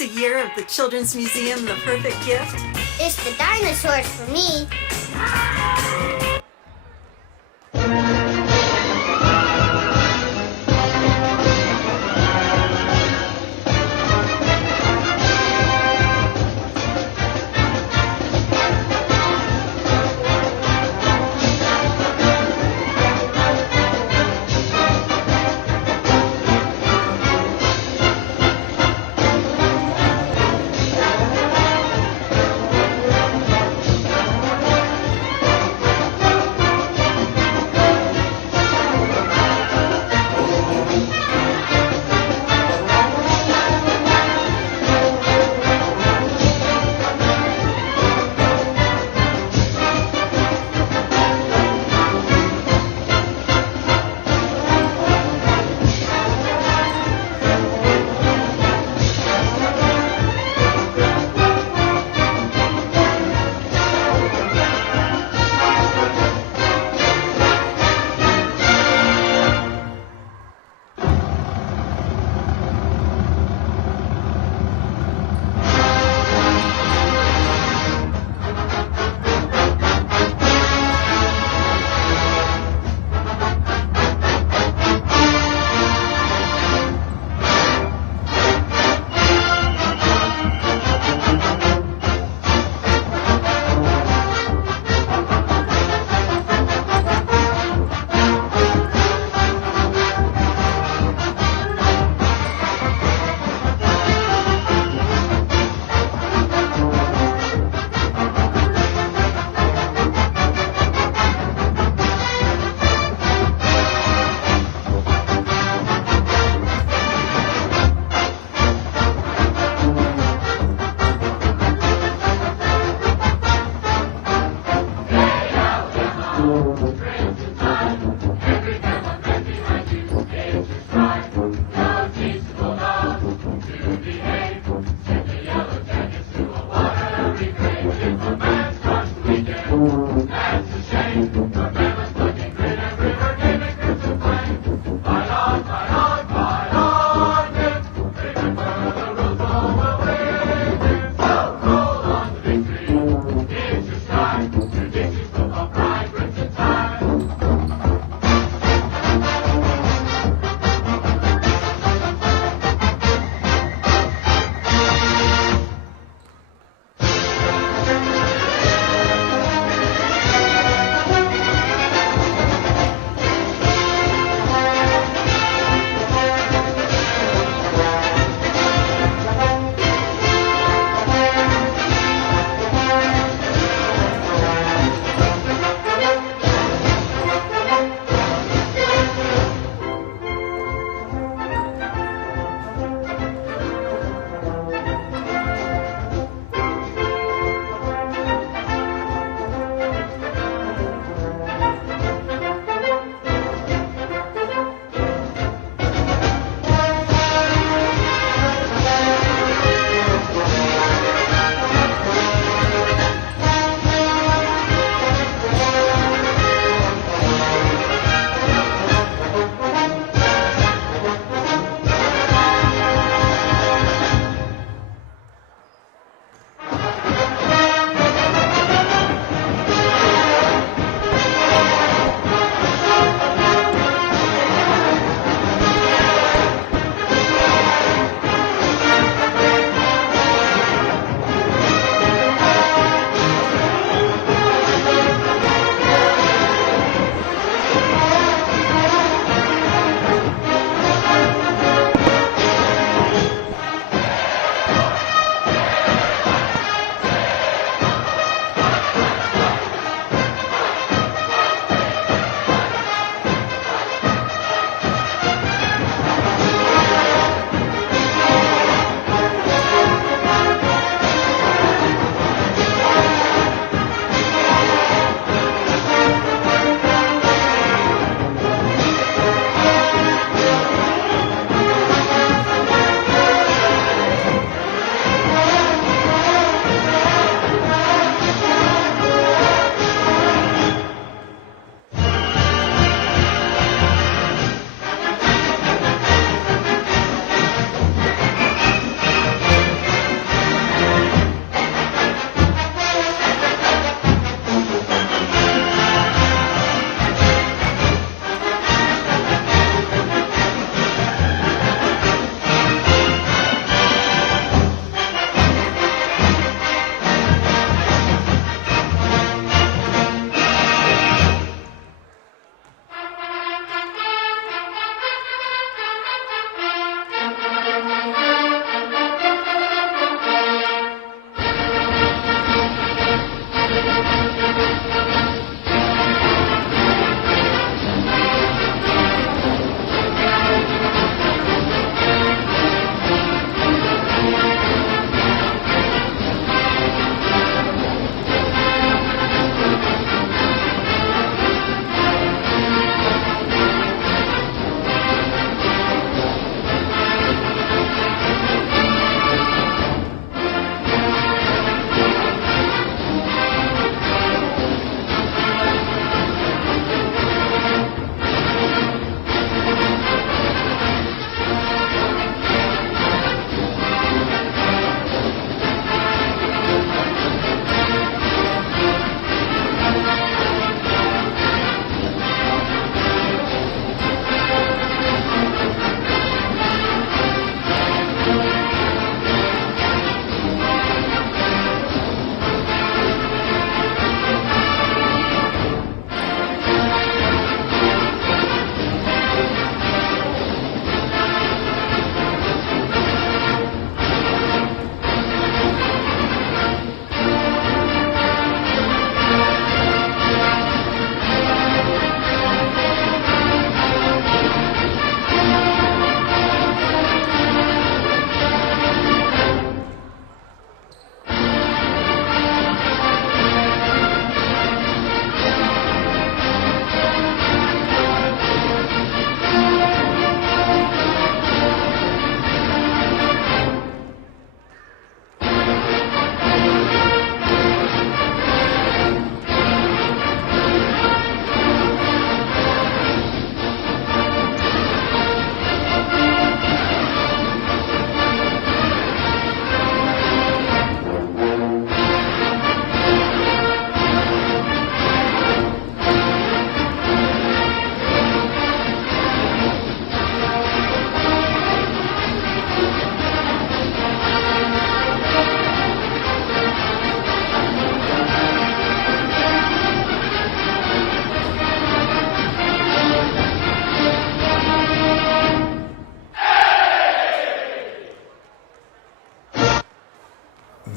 a year of the Children's Museum the perfect gift? It's the dinosaurs for me.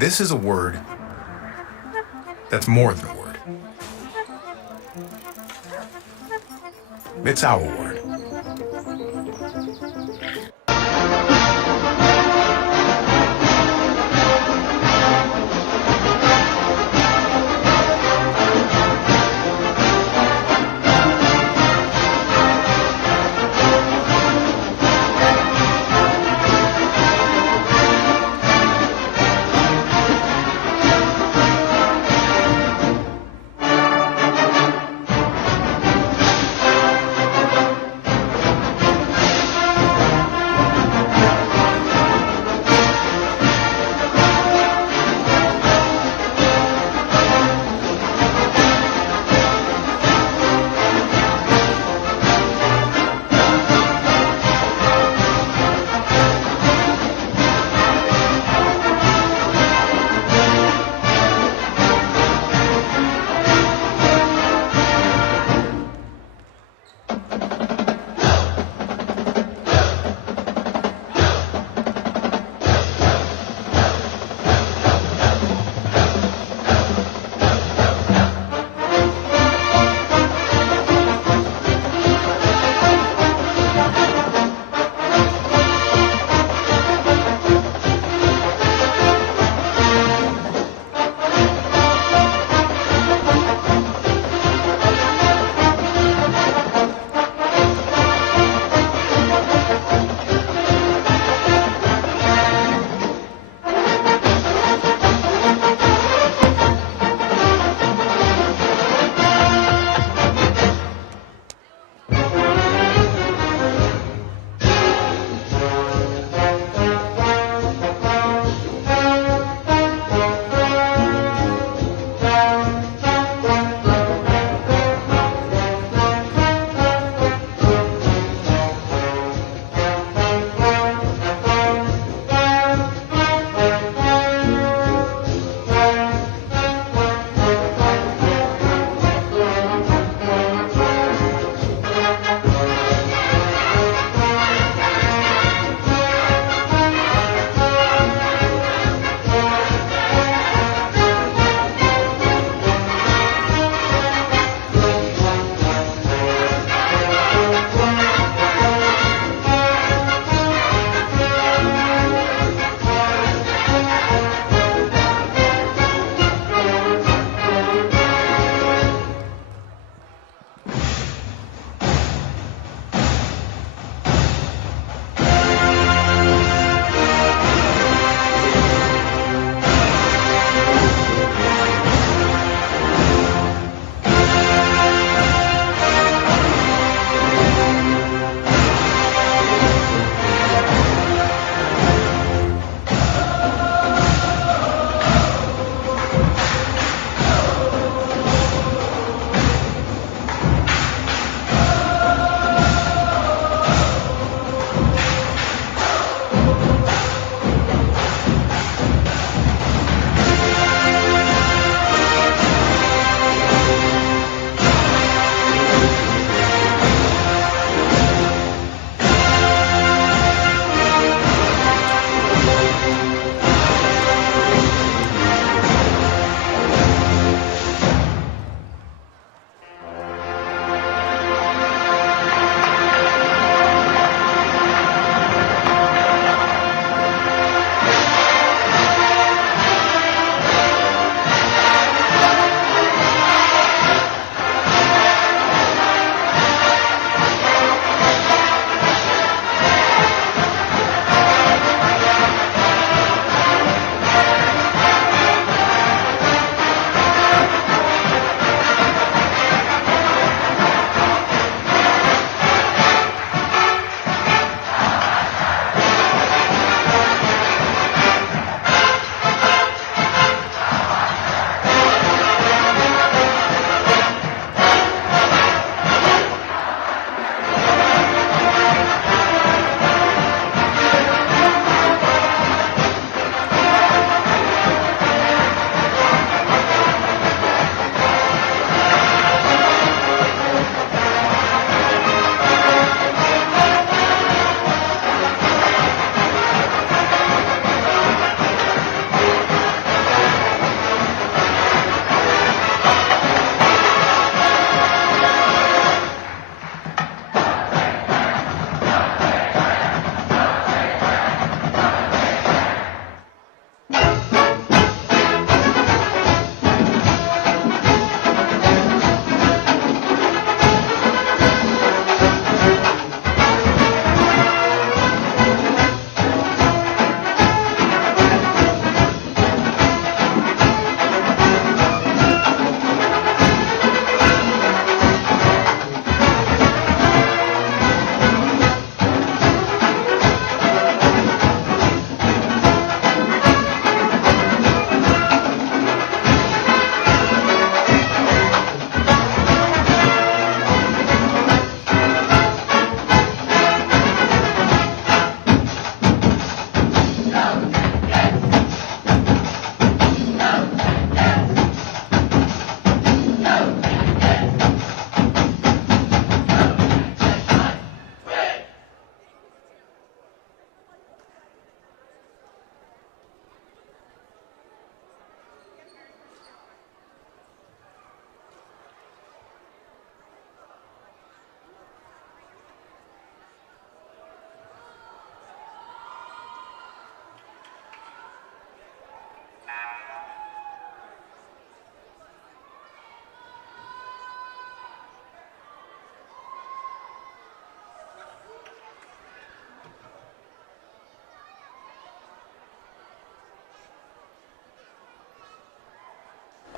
This is a word that's more than a word. It's our word.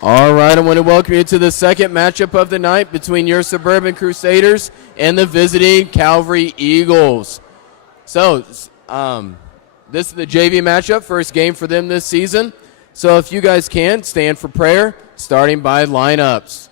All right, I want to welcome you to the second matchup of the night between your Suburban Crusaders and the visiting Calvary Eagles. So, this is the JV matchup, first game for them this season. So if you guys can, stand for prayer, starting by lineups.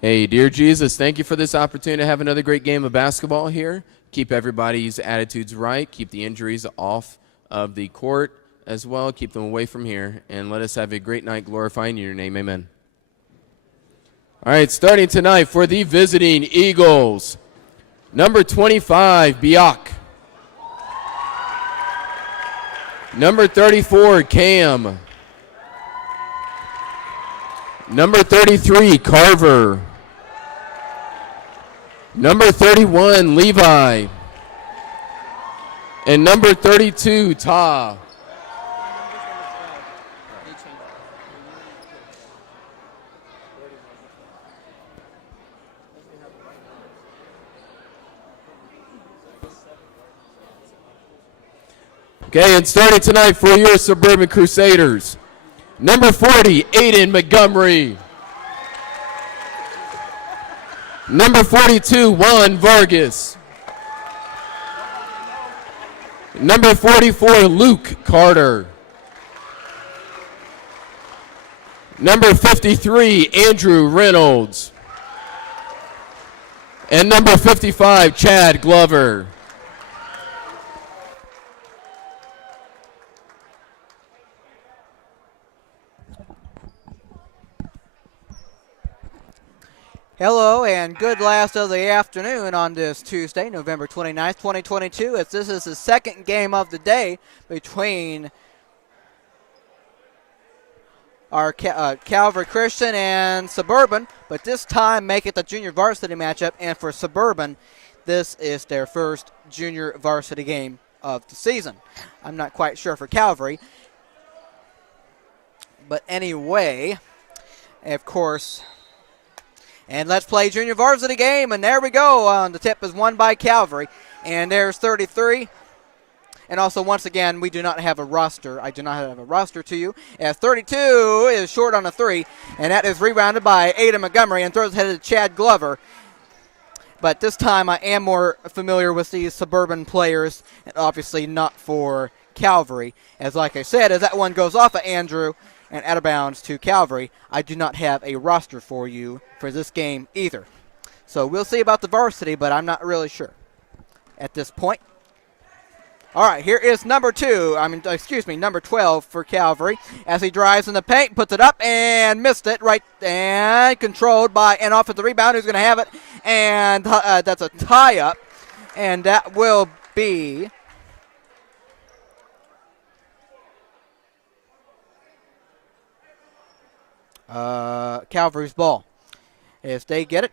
Hey, dear Jesus, thank you for this opportunity to have another great game of basketball here. Keep everybody's attitudes right. Keep the injuries off of the court as well. Keep them away from here. And let us have a great night glorifying your name. Amen. All right, starting tonight for the visiting Eagles. Number 25, Biak. Number 34, Cam. Number 33, Carver. Number 31, Levi. And number 32, Ta. Okay, and starting tonight for your Suburban Crusaders, number 40, Aiden Montgomery. Number 42, Juan Vargas. Number 44, Luke Carter. Number 53, Andrew Reynolds. And number 55, Chad Glover. Hello and good last of the afternoon on this Tuesday, November 29th, 2022, as this is the second game of the day between our Calvary Christian and Suburban, but this time make it the junior varsity matchup, and for Suburban, this is their first junior varsity game of the season. I'm not quite sure for Calvary, but anyway, of course. And let's play junior varsity game, and there we go. The tip is won by Calvary, and there's 33. And also, once again, we do not have a roster. I do not have a roster to you, as 32 is short on a 3, and that is rebounded by Aiden Montgomery and throws ahead to Chad Glover. But this time I am more familiar with these Suburban players, and obviously not for Calvary. As like I said, as that one goes off of Andrew and out of bounds to Calvary, I do not have a roster for you for this game either. So we'll see about the varsity, but I'm not really sure at this point. All right, here is number 12 for Calvary as he drives in the paint, puts it up and missed it right, and controlled by an offensive rebound who's going to have it, and that's a tie-up, and that will be Calvary's ball. If they get it.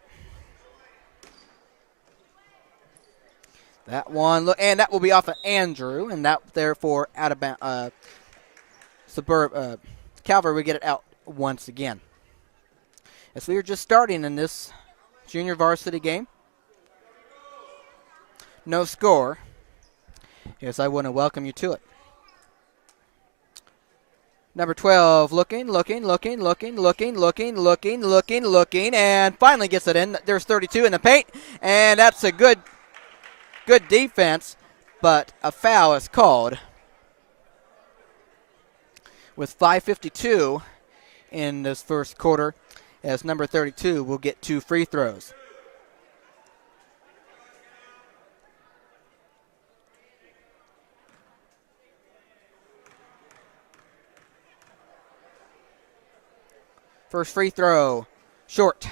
That one, and that will be off of Andrew, and that therefore out of bounds. Calvary will get it out once again. As we are just starting in this junior varsity game. No score. Yes, I want to welcome you to it. Number 12 looking, and finally gets it in. There's 32 in the paint, and that's a good defense, but a foul is called with 5:52 in this first quarter, as number 32 will get 2 free throws. First free throw, short.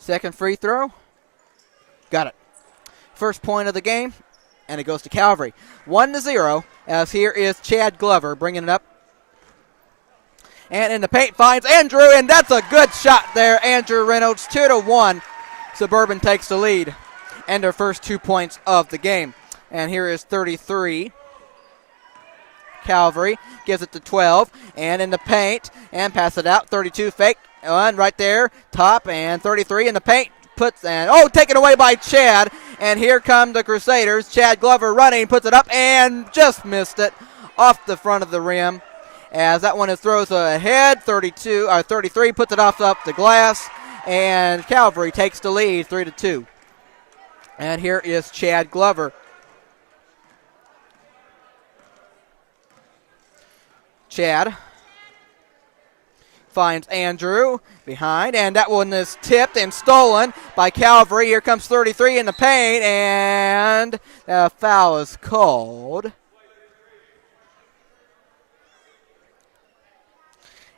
Second free throw, got it. First point of the game, and it goes to Calvary. 1-0, as here is Chad Glover bringing it up. And in the paint finds Andrew, and that's a good shot there. Andrew Reynolds, 2-1. Suburban takes the lead. And their first 2 points of the game. And here is 33. Calvary gives it to 12. And in the paint. And pass it out. 32 fake. One right there. Top. And 33 in the paint. taken away by Chad. And here come the Crusaders. Chad Glover running, puts it up, and just missed it off the front of the rim. As that one throws ahead, 33, puts it off the glass, and Calvary takes the lead, 3-2. And here is Chad Glover. Chad finds Andrew behind, and that one is tipped and stolen by Calvary. Here comes 33 in the paint, and a foul is called.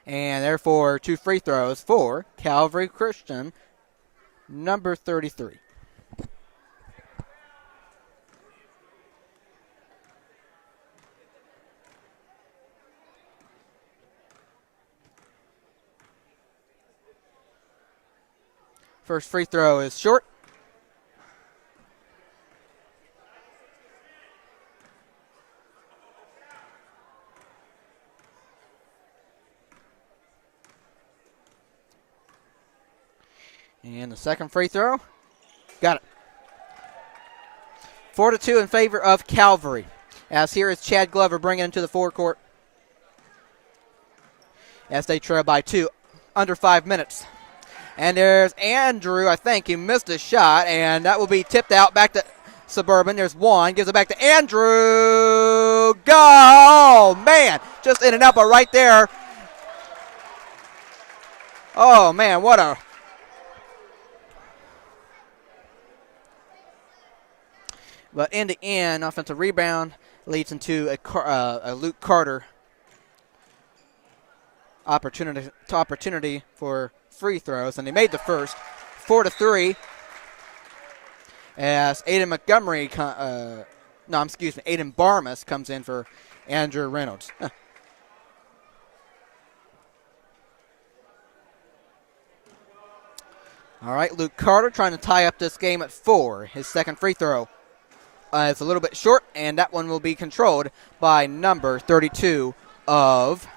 And therefore, 2 free throws for Calvary Christian, number 33. First free throw is short. And the second free throw, got it. 4-2 in favor of Calvary. As here is Chad Glover bringing it to the forecourt. As they trail by 2, under 5 minutes. And there's Andrew, I think he missed a shot, and that will be tipped out back to Suburban. There's one, gives it back to Andrew. Go! Oh, man, just in and out, but right there. Oh, man, what a... But in the end, offensive rebound leads into a Luke Carter opportunity for free throws, and they made the first. 4-3. As Aiden Barmas comes in for Andrew Reynolds. All right, Luke Carter trying to tie up this game at 4. His second free throw. It's a little bit short, and that one will be controlled by number 32 of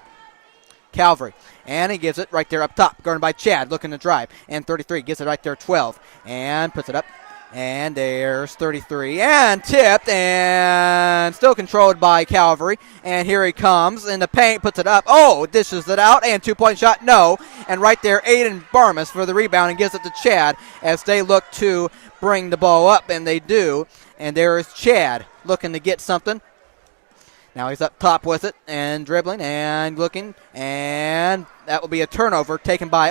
Calvary. And he gives it right there up top, guarded by Chad, looking to drive. And 33 gives it right there, 12, and puts it up. And there's 33, and tipped, and still controlled by Calvary. And here he comes in the paint, puts it up. Oh, dishes it out, and 2-point shot, no. And right there, Aiden Barmas for the rebound, and gives it to Chad as they look to bring the ball up, and they do. And there is Chad looking to get something. Now he's up top with it and dribbling and looking. And that will be a turnover taken by,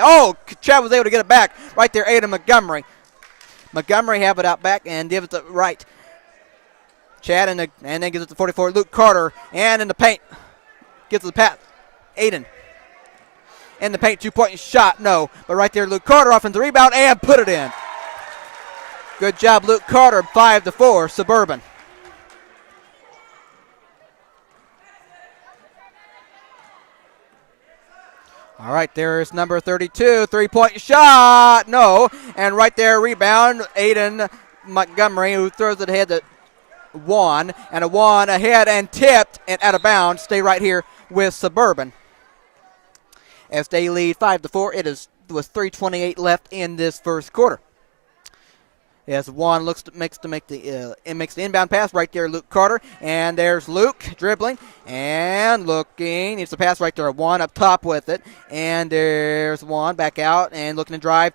Chad was able to get it back. Right there, Aiden Montgomery. Montgomery have it out back and gives it to right. Chad and then gives it to 44, Luke Carter. And in the paint, gives it to Pat. Aiden. In the paint, 2-point shot, no. But right there, Luke Carter off in the rebound and put it in. Good job, Luke Carter, 5-4, Suburban. All right, there's number 32, 3-point shot, no. And right there, rebound, Aiden Montgomery, who throws it ahead to Juan. And a Juan ahead and tipped and out of bounds. Stay right here with Suburban. As they lead 5-4, was 3:28 left in this first quarter. As Juan makes the inbound pass right there, Luke Carter, and there's Luke dribbling and looking. Needs to pass right there. Juan up top with it, and there's Juan back out and looking to drive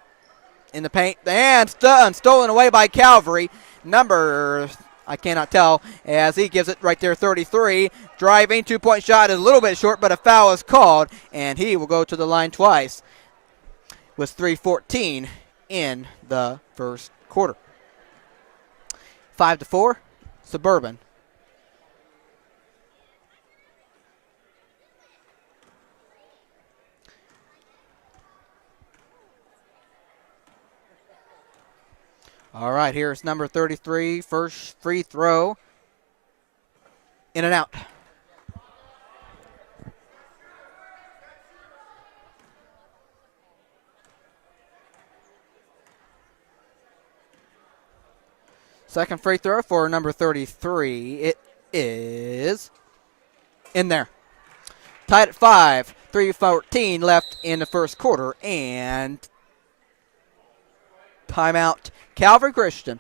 in the paint and stolen away by Calvary. Number I cannot tell as he gives it right there, 33 driving, 2-point shot is a little bit short, but a foul is called, and he will go to the line twice. With 3:14 in the first quarter. 5-4, Suburban. All right, here's number 33, first free throw. In and out. Second free throw for number 33. It is in there. Tied at 5. 3:14 left in the first quarter. And Timeout, Calvary Christian.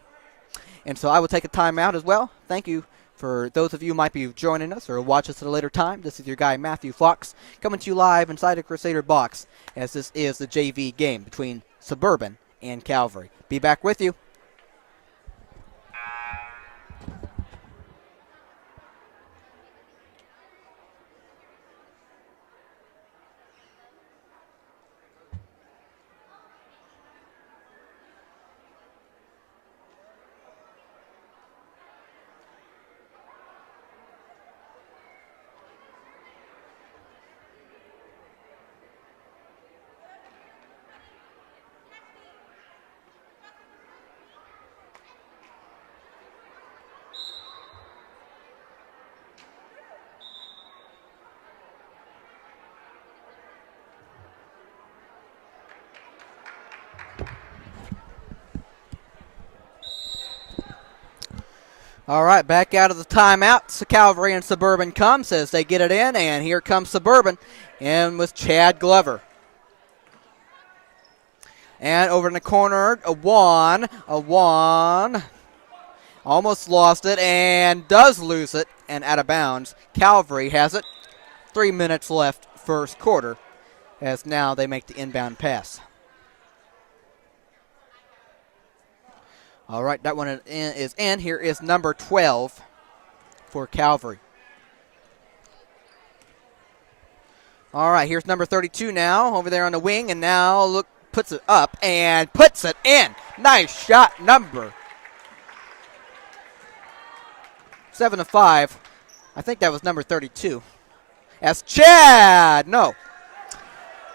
And so I will take a timeout as well. Thank you for those of you who might be joining us or watch us at a later time. This is your guy, Matthew Fox, coming to you live inside a Crusader box, as this is the JV game between Suburban and Calvary. Be back with you. All right, back out of the timeout. So Calvary and Suburban comes as they get it in, and here comes Suburban in with Chad Glover. And over in the corner, a one, almost lost it and does lose it and out of bounds. Calvary has it. 3 minutes left first quarter, as now they make the inbound pass. All right, that one is in. Here is number 12 for Calvary. All right, here's number 32 now over there on the wing, and now look, puts it up and puts it in. Nice shot, number 7-5. I think that was number 32. As Chad, no.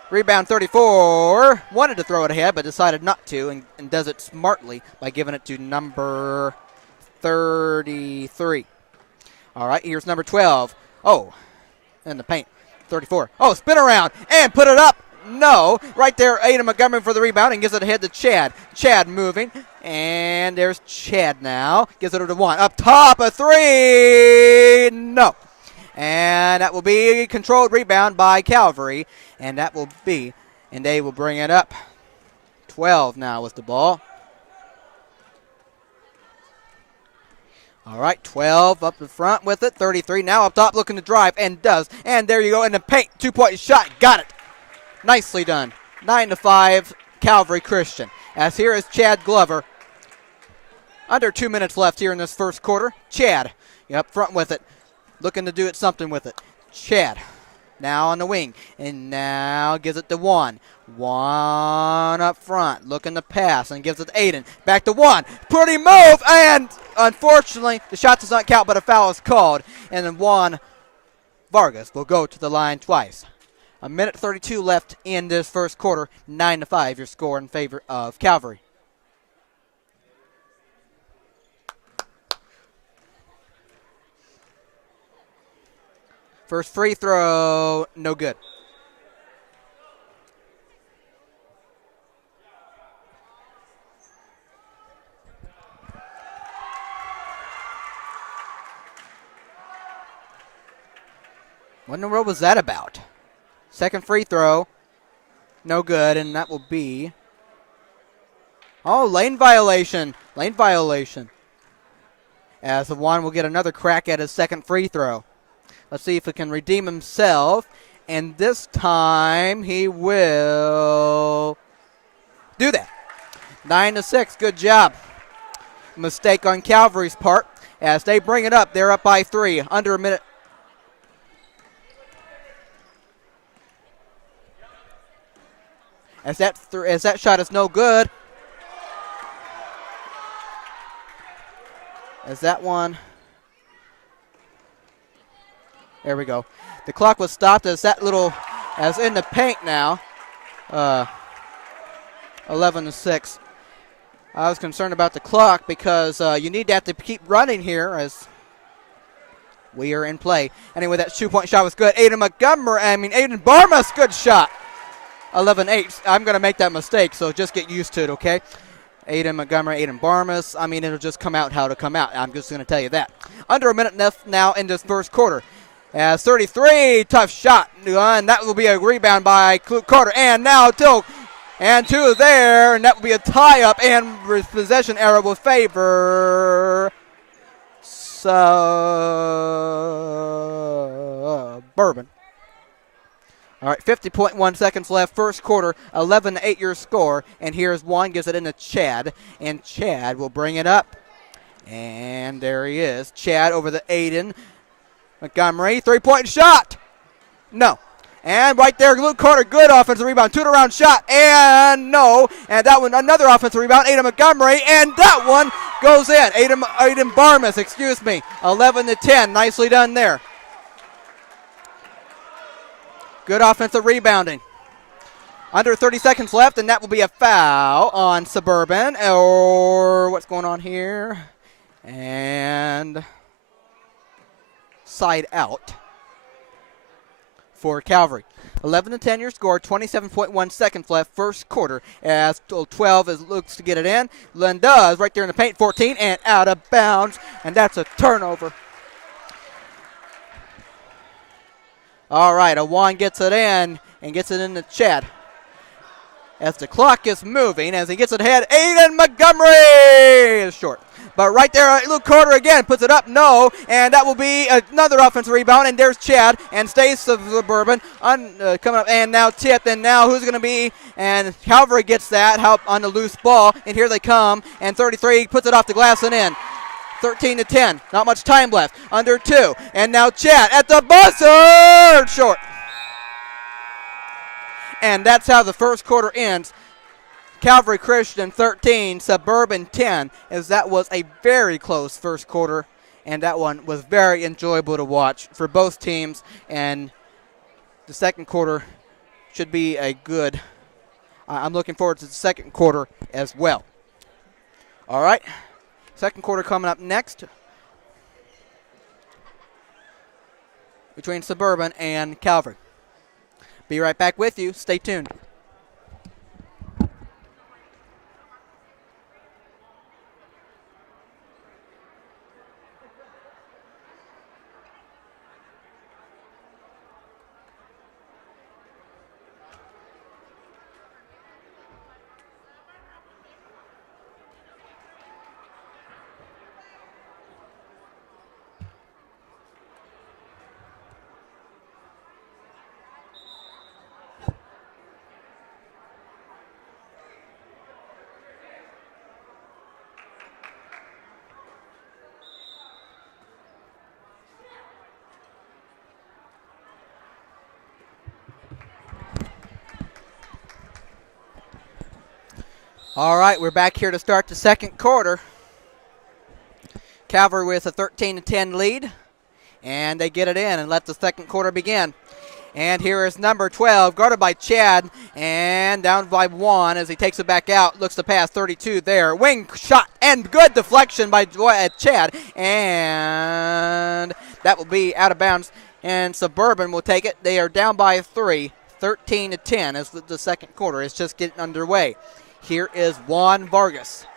Rebound 34, wanted to throw it ahead, but decided not to, and does it smartly by giving it to number 33. All right, here's number 12. Oh, in the paint, 34. Oh, spin around and put it up. No, right there, Aiden Montgomery for the rebound and gives it ahead to Chad. Chad moving, and there's Chad now. Gives it over to one. Up top, a three. No. And that will be a controlled rebound by Calvary. And that will be, and they will bring it up. 12 now with the ball. All right, 12 up the front with it. 33 now up top looking to drive and does. And there you go in the paint. 2-point shot. Got it. Nicely done. 9-5 Calvary Christian. As here is Chad Glover. Under 2 minutes left here in this first quarter. Chad up front with it. Looking to do it something with it. Chad. Now on the wing, and now gives it to one. One up front, looking to pass, and gives it to Aiden. Back to one. Pretty move, and unfortunately, the shot does not count, but a foul is called. And then Juan Vargas will go to the line twice. 1:32 left in this first quarter. 9-5, your score in favor of Calvary. First free throw, no good. What in the world was that about? Second free throw, no good, and that will be... Oh, lane violation. Lane violation. As the Juan will get another crack at his second free throw. Let's see if he can redeem himself. And this time he will do that. 9-6. Good job. Mistake on Calvary's part. As they bring it up, they're up by 3. Under a minute. As that shot is no good. As that one. There we go. The clock was stopped as in the paint now. 11-6. I was concerned about the clock because you need to have to keep running here as we are in play. Anyway, that 2-point shot was good. Aiden Barmas, good shot. 11-8. I'm going to make that mistake, so just get used to it, okay? Aiden Montgomery, Aiden Barmas. It'll just come out how to come out. I'm just going to tell you that. Under a minute left now in this first quarter. As 33, tough shot, and that will be a rebound by Luke Carter. And now And 2 there, and that will be a tie-up, and possession error will favor Suburban. All right, 50.1 seconds left, first quarter, 11-8 your score. And here's one, gives it into Chad, and Chad will bring it up. And there he is, Chad over the Aiden Montgomery, three-point shot. No. And right there, Luke Carter, good offensive rebound, two-to-round shot, and no. And that one, another offensive rebound, Aiden Montgomery, and that one goes in. Aiden Barmas, 11-10, nicely done there. Good offensive rebounding. Under 30 seconds left, and that will be a foul on Suburban. Or what's going on here? And side out for Calvary. 11-10 your score, 27.1 seconds left, first quarter, as 12 looks to get it in. Len does right there in the paint, 14, and out of bounds, and that's a turnover. All right, Awan gets it in and gets it into Chad. As the clock is moving, as he gets it ahead, Aiden Montgomery is short. But right there, Luke Carter again puts it up, no, and that will be another offensive rebound, and there's Chad, and stays Suburban, coming up, and now tipped, and now who's going to be, and Calvary gets that, help on the loose ball, and here they come, and 33 puts it off the glass and in. 13-10, not much time left, under 2, and now Chad at the buzzer, short. And that's how the first quarter ends. Calvary Christian 13, Suburban 10, as that was a very close first quarter, and that one was very enjoyable to watch for both teams, and the second quarter should be a good, I'm looking forward to the second quarter as well. All right, second quarter coming up next between Suburban and Calvary. Be right back with you. Stay tuned. All right, we're back here to start the second quarter. Calvary with a 13-10 lead, and they get it in and let the second quarter begin. And here is number 12, guarded by Chad, and down by 1 as he takes it back out, looks to pass, 32 there. Wing shot, and good deflection by Chad, and that will be out of bounds, and Suburban will take it. They are down by 3, 13-10 as the second quarter is just getting underway. Here is Juan Vargas.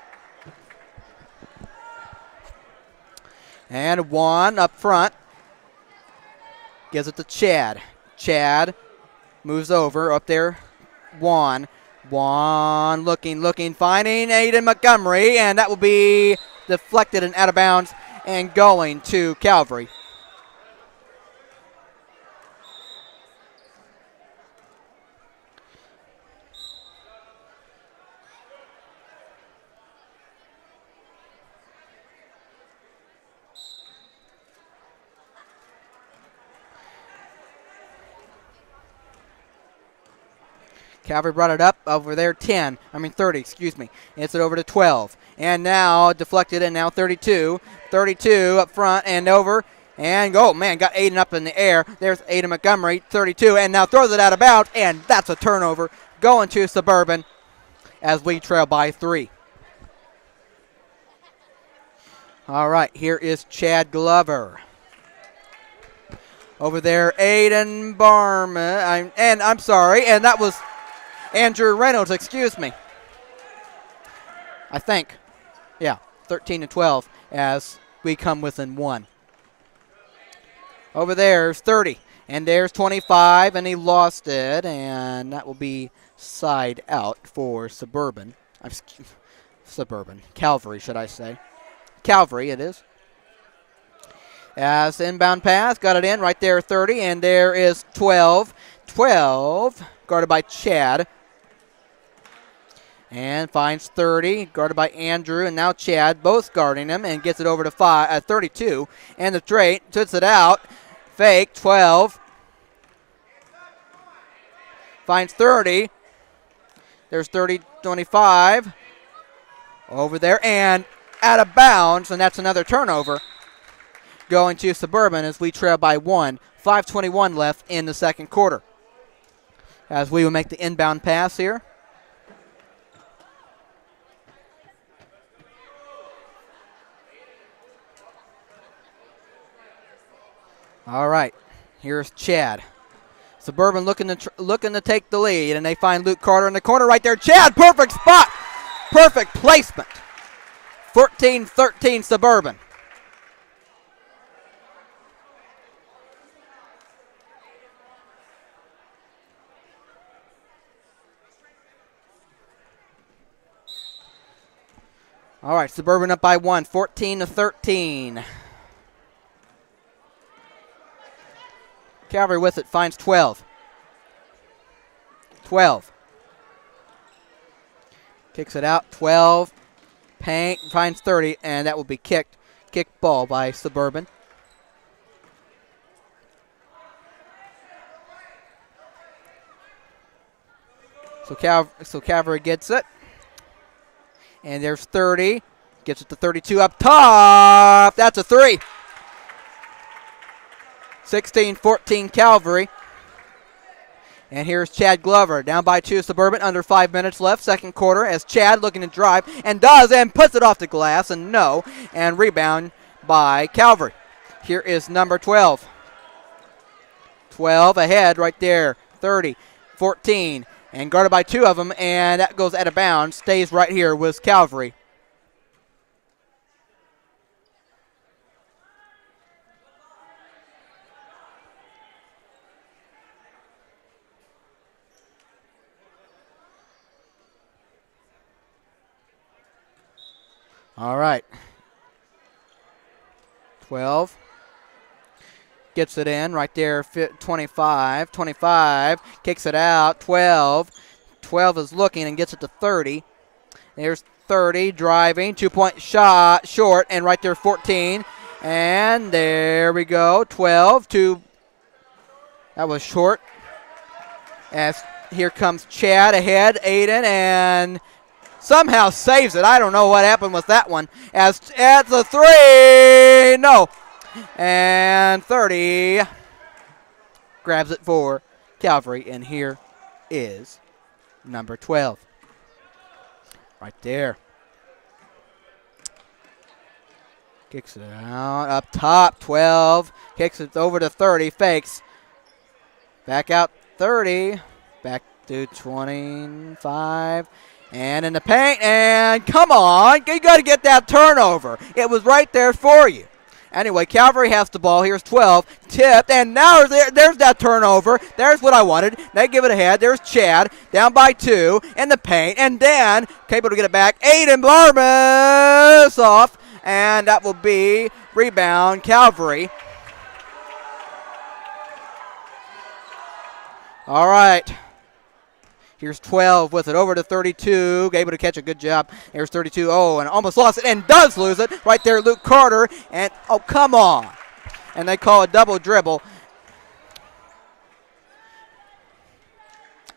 And Juan up front. Gives it to Chad. Chad moves over up there. Juan looking, finding Aiden Montgomery. And that will be deflected and out of bounds and going to Calvary. Calvary brought it up over there, 30, excuse me. It's it over to 12. And now deflected, and now 32. 32 up front and over. And, oh, man, got Aiden up in the air. There's Aiden Montgomery, 32, and now throws it out of bounds, and that's a turnover going to Suburban as we trail by 3. All right, here is Chad Glover. Over there, Aiden Barman, and that was Andrew Reynolds, excuse me. I think. Yeah, 13-12 as we come within 1. Over there's 30, and there's 25, and he lost it, and that will be side out for Suburban. Calvary, should I say. Calvary, it is. As inbound pass, got it in right there, 30, and there is 12. 12, guarded by Chad. And finds 30, guarded by Andrew, and now Chad, both guarding him, and gets it over to 32. And the straight, puts it out, fake, 12. Finds 30. There's 30, 25. Over there, and out of bounds, and that's another turnover going to Suburban as we trail by 1. 5:21 left in the second quarter. As we will make the inbound pass here. All right, here's Chad. Suburban looking to take the lead, and they find Luke Carter in the corner right there. Chad, perfect spot, perfect placement. 14-13 Suburban. All right, Suburban up by 1, 14-13. Calvary with it, finds 12. 12. Kicks it out, 12. Paint, finds 30, and that will be kicked. Kicked ball by Suburban. So Calvary gets it. And there's 30. Gets it to 32 up top. That's a 3. 16-14 Calvary. And here's Chad Glover down by 2 Suburban, under 5 minutes left, second quarter, as Chad looking to drive and does, and puts it off the glass, and no, and rebound by Calvary. Here is number 12. 12 ahead right there, 30, 14, and guarded by 2 of them, and that goes out of bounds, stays right here with Calvary. All right. 12. Gets it in right there, 25. 25. Kicks it out, 12. 12 is looking and gets it to 30. There's 30, driving, 2-point shot, short, and right there, 14. And there we go, 12. That was short. As here comes Chad ahead, Aiden, and somehow saves it. I don't know what happened with that one. As it's a 3. No. And 30. Grabs it for Calvary. And here is number 12. Right there. Kicks it out. Up top. 12. Kicks it over to 30. Fakes. Back out 30. Back to 25. And in the paint, and come on, you got to get that turnover. It was right there for you. Anyway, Calvary has the ball. Here's 12, tipped, and now there's that turnover. There's what I wanted. They give it ahead. There's Chad, down by 2, in the paint, and then capable to get it back. Aiden Barmas off, and that will be rebound Calvary. All right. Here's 12 with it over to 32. Able to catch a good job. Here's 32. Oh, and almost lost it and does lose it. Right there, Luke Carter. And, oh, come on. And they call a double dribble.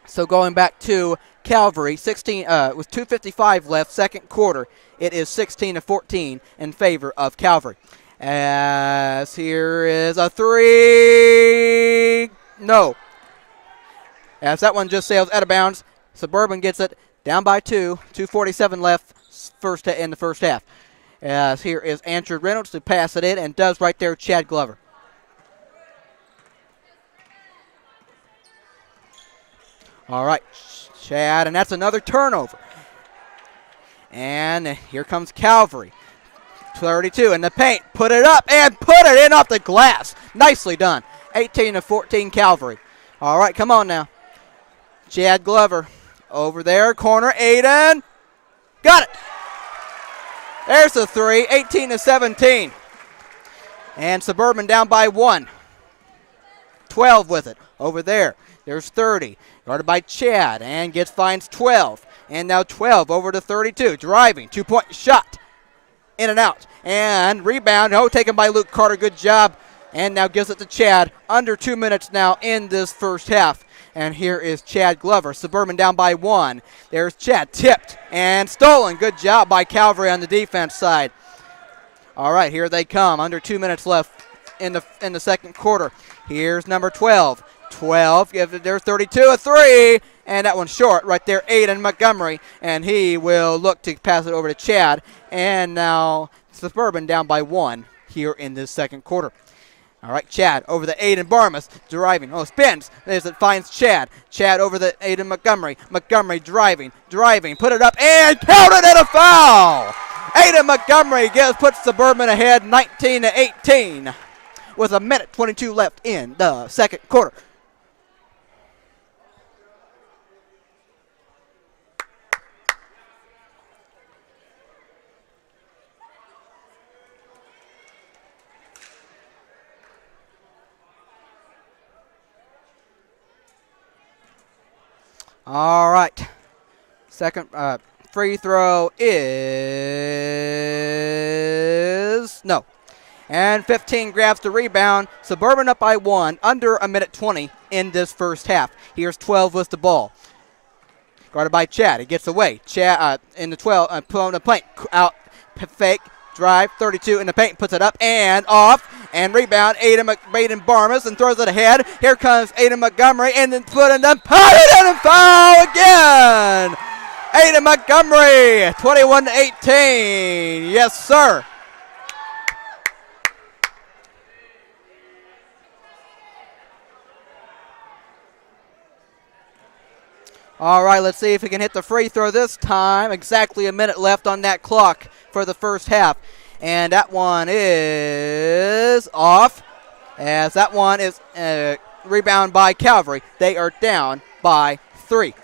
So going back to Calvary, 16 with 2:55 left, second quarter. It is 16-14 in favor of Calvary. As here is a 3. No. As that one just sails out of bounds, Suburban gets it down by 2. 2:47 left in the first half. As here is Andrew Reynolds to pass it in, and does right there Chad Glover. All right, Chad, and that's another turnover. And here comes Calvary. 32 in the paint. Put it up and put it in off the glass. Nicely done. 18-14 Calvary. All right, come on now. Chad Glover Over there, corner, Aiden. Got it. There's the three, 18-17. And Suburban down by 1. 12 with it. Over there, there's 30. Guarded by Chad and finds 12. And now 12 over to 32. Driving, 2-point shot. In and out. And rebound, taken by Luke Carter. Good job. And now gives it to Chad. Under 2 minutes now in this first half. And here is Chad Glover. Suburban down by 1. There's Chad. Tipped and stolen. Good job by Calvary on the defense side. All right, here they come. Under 2 minutes left in the second quarter. Here's number 12. 12. There's 32. A three. And that one's short right there. Aiden Montgomery. And he will look to pass it over to Chad. And now Suburban down by 1 here in this second quarter. All right, Chad over the Aiden Barmas, driving. Spins as it finds Chad. Chad over the Aiden Montgomery. Montgomery driving. Put it up and counted and a foul. Aiden Montgomery puts Suburban ahead 19-18 with 1:22 left in the second quarter. All right. Second free throw is no. And 15 grabs the rebound. Suburban up by 1, under 1:20 in this first half. Here's 12 with the ball. Guarded by Chad. He gets away. Chad in the 12, pulling the paint. Out, fake, drive, 32 in the paint, puts it up and off. And rebound, Aiden Barmas, and throws it ahead. Here comes Aiden Montgomery, and then put it and a foul again. Aiden Montgomery, 21-18. Yes, sir. All right, let's see if he can hit the free throw this time. Exactly a minute left on that clock for the first half. And that one is off, as that one is rebound by Calvary. They are down by 3.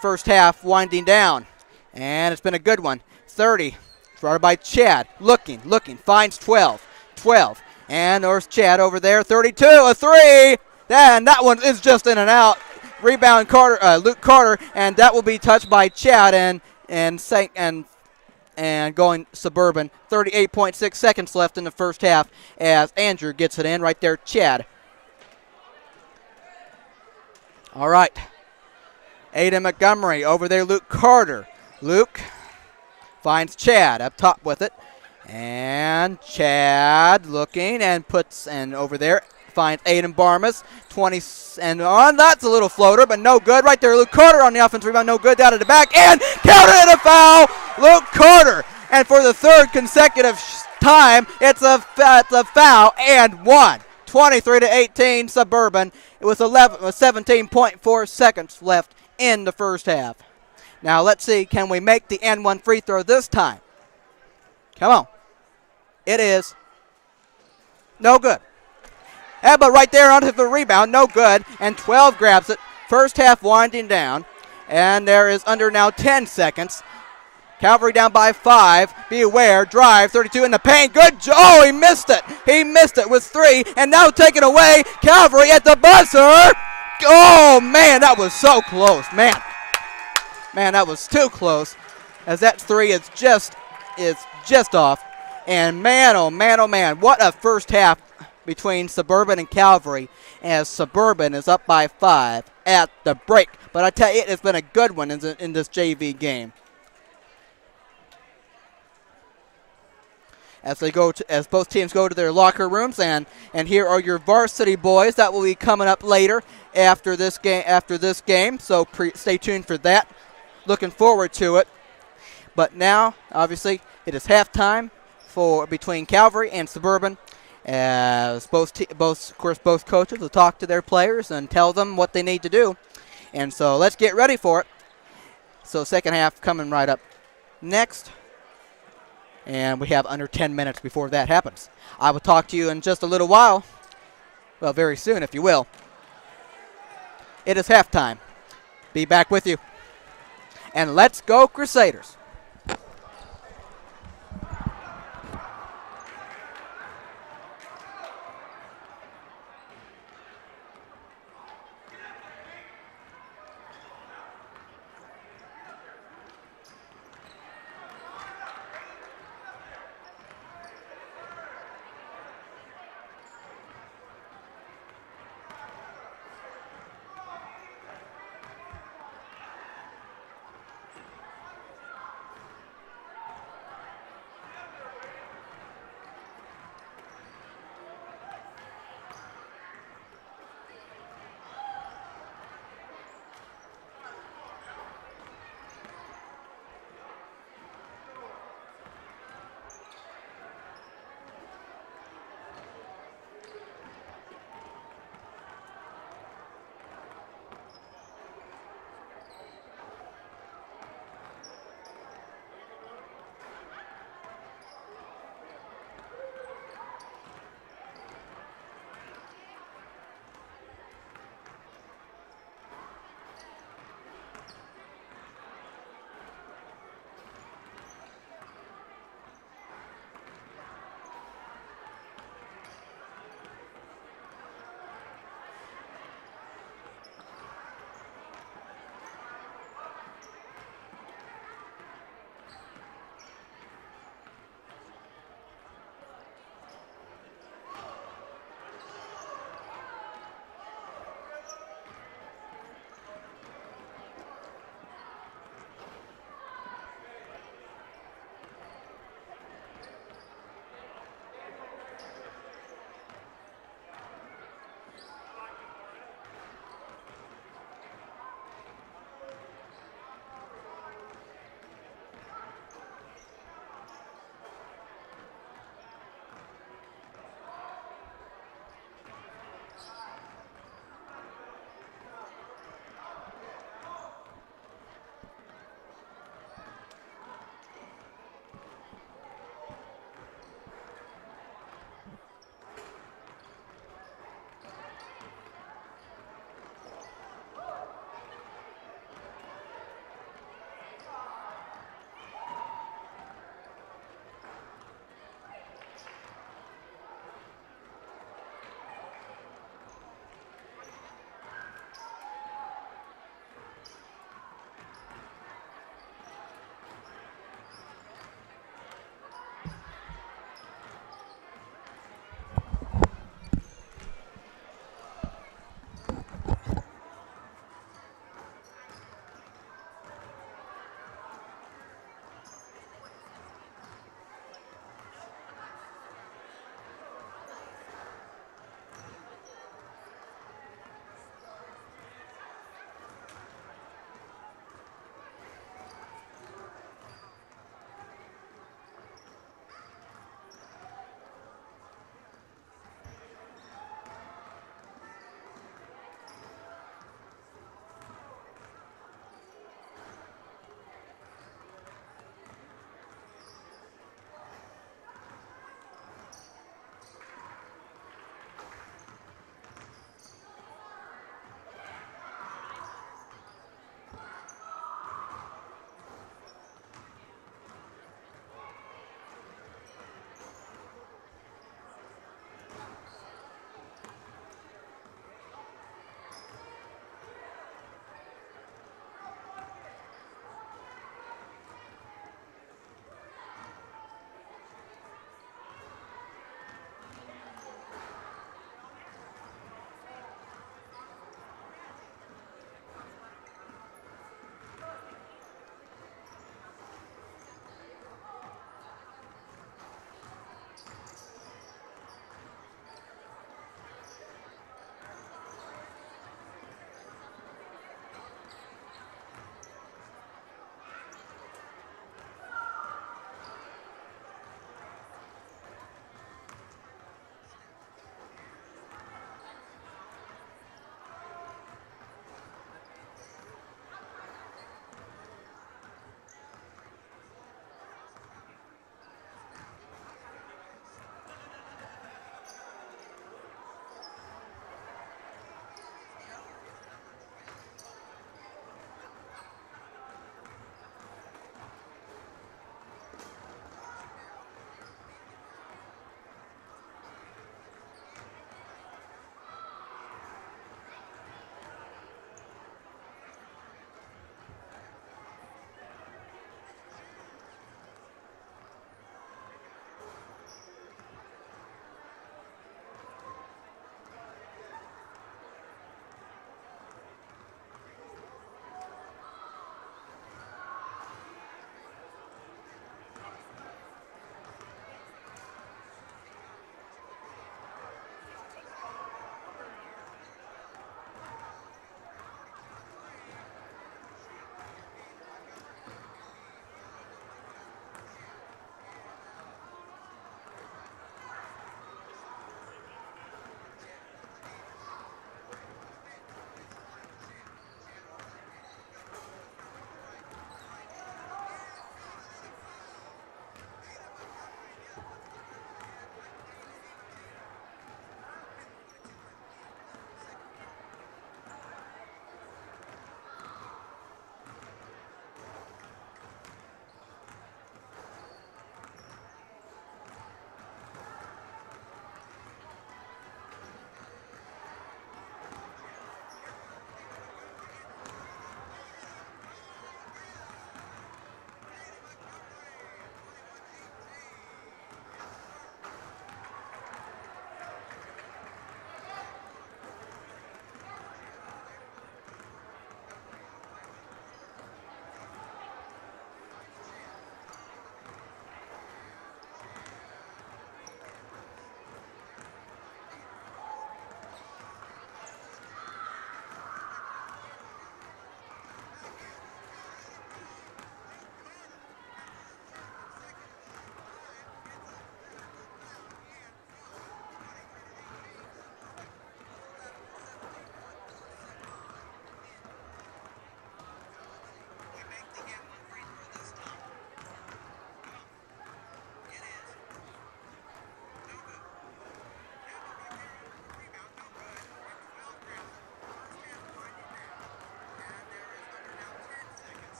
First half winding down, and it's been a good one. 30, started by Chad, looking, finds 12, and there's Chad over there, 32, a three, and that one is just in and out. Rebound Luke Carter, and that will be touched by Chad and going Suburban. 38.6 seconds left in the first half as Andrew gets it in right there, Chad. All right. Aiden Montgomery over there, Luke Carter. Luke finds Chad up top with it. And Chad looking and over there finds Aiden Barmas. 20, and that's a little floater, but no good. Right there, Luke Carter on the offensive rebound, no good. Down to the back, and counted and a foul, Luke Carter. And for the third consecutive time, it's a foul and one. 23-18 Suburban. It was 17.4 seconds left in the first half. Now let's see, can we make the N1 free throw this time? Come on. It is no good. But right there onto the rebound, no good, and 12 grabs it. First half winding down, and there is under now 10 seconds. Calvary down by 5. Be aware, drive, 32 in the paint. Good. Oh, he missed it. He missed it with 3, and now taken away. Calvary at the buzzer. Oh, man, that was so close. Man, that was too close, as that 3 is just off. And man, oh man, what a first half between Suburban and Calvary, as Suburban is up by 5 at the break. But I tell you, it has been a good one in this JV game. As both teams go to their locker rooms, and here are your varsity boys that will be coming up later after this game. So stay tuned for that. Looking forward to it. But now, obviously, it is halftime between Calvary and Suburban, as both coaches will talk to their players and tell them what they need to do. And so let's get ready for it. So second half coming right up next. And we have under 10 minutes before that happens. I will talk to you in just a little while. Well, very soon, if you will. It is halftime Be back with you. And let's go Crusaders.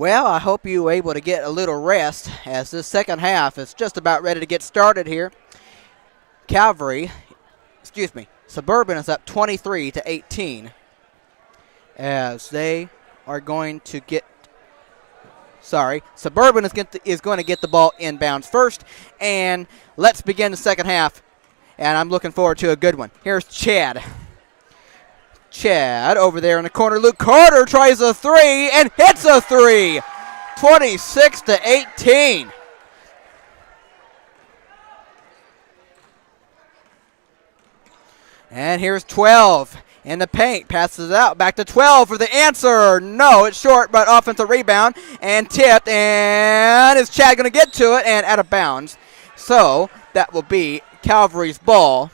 Well, I hope you were able to get a little rest as this second half is just about ready to get started here. Suburban is up 23-18 as they are going to get Suburban is going to get the ball inbounds first, and let's begin the second half, and I'm looking forward to a good one. Here's Chad. Chad over there in the corner. Luke Carter tries a three and hits a three. 26-18. And here's 12 in the paint. Passes it out. Back to 12 for the answer. No, it's short, but offensive rebound and tipped. And is Chad going to get to it and out of bounds? So that will be Calvary's ball.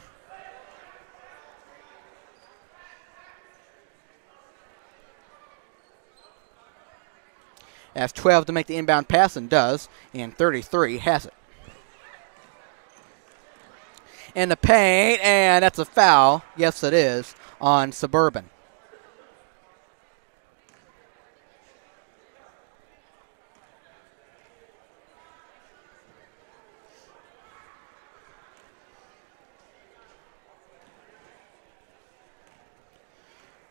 As 12 to make the inbound pass and does, and 33 has it. In the paint, and that's a foul. Yes, it is, on Suburban.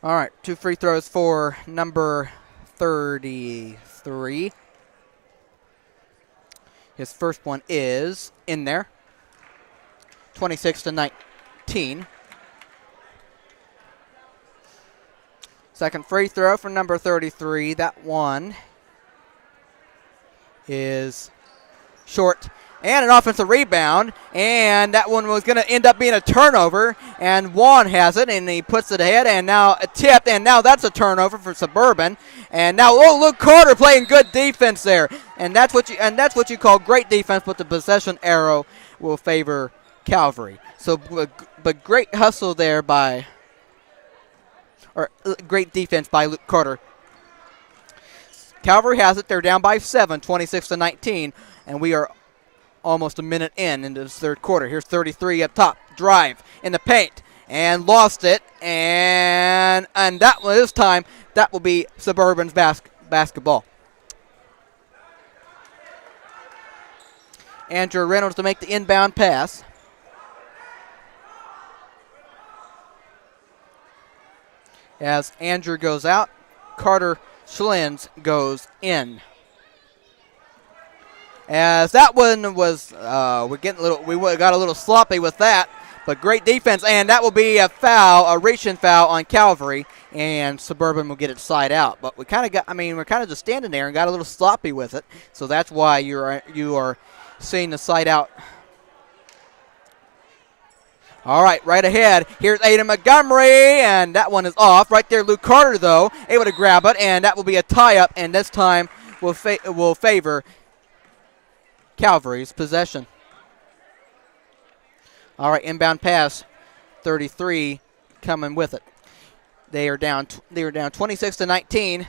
All right, 2 free throws for number 33. His first one is in there. 26-19. Second free throw for number 33. That one is short. And an offensive rebound. And that one was going to end up being a turnover. And Juan has it, and he puts it ahead. And now a tip. And now that's a turnover for Suburban. And now, Luke Carter playing good defense there. And that's what you call great defense, but the possession arrow will favor Calvary. So, but great hustle there great defense by Luke Carter. Calvary has it. They're down by 7, 26-19. And we are almost a minute into this third quarter. Here's 33 up top. Drive in the paint. And lost it. And that one, this time, that will be Suburban's basketball. Andrew Reynolds to make the inbound pass. As Andrew goes out, Carter Schlins goes in. As that one was, we got a little sloppy with that, but great defense, and that will be a foul, a reach-in foul on Calvary, and Suburban will get it side out. But we're kind of just standing there and got a little sloppy with it, so that's why you are seeing the side out. All right, right ahead. Here's Aiden Montgomery, and that one is off. Right there, Luke Carter, though, able to grab it, and that will be a tie-up, and this time will favor Calvary's possession. All right, inbound pass, 33 coming with it. They are down 26-19,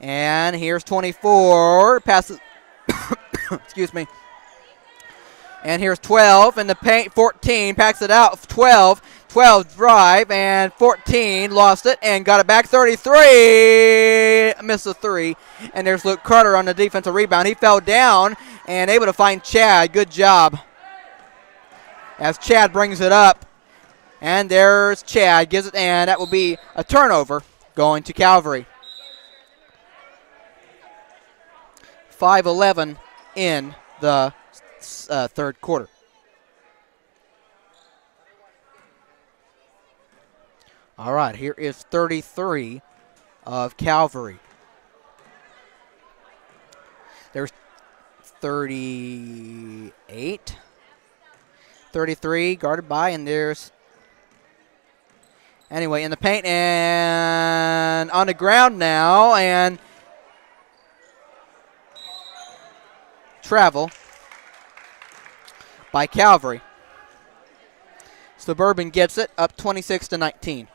and here's 24. Passes. Excuse me. And here's 12 in the paint. 14 packs it out. 12 drive, and 14 lost it and got it back. 33 missed a three. And there's Luke Carter on the defensive rebound. He fell down and able to find Chad. Good job. As Chad brings it up. And there's Chad. Gives it, and that will be a turnover going to Calvary. 5:11 in the third quarter. All right, here is 33 of Calvary. There's 38. 33 guarded by, and there's anyway in the paint and on the ground now, and travel by Calvary. Suburban gets it up 26-19.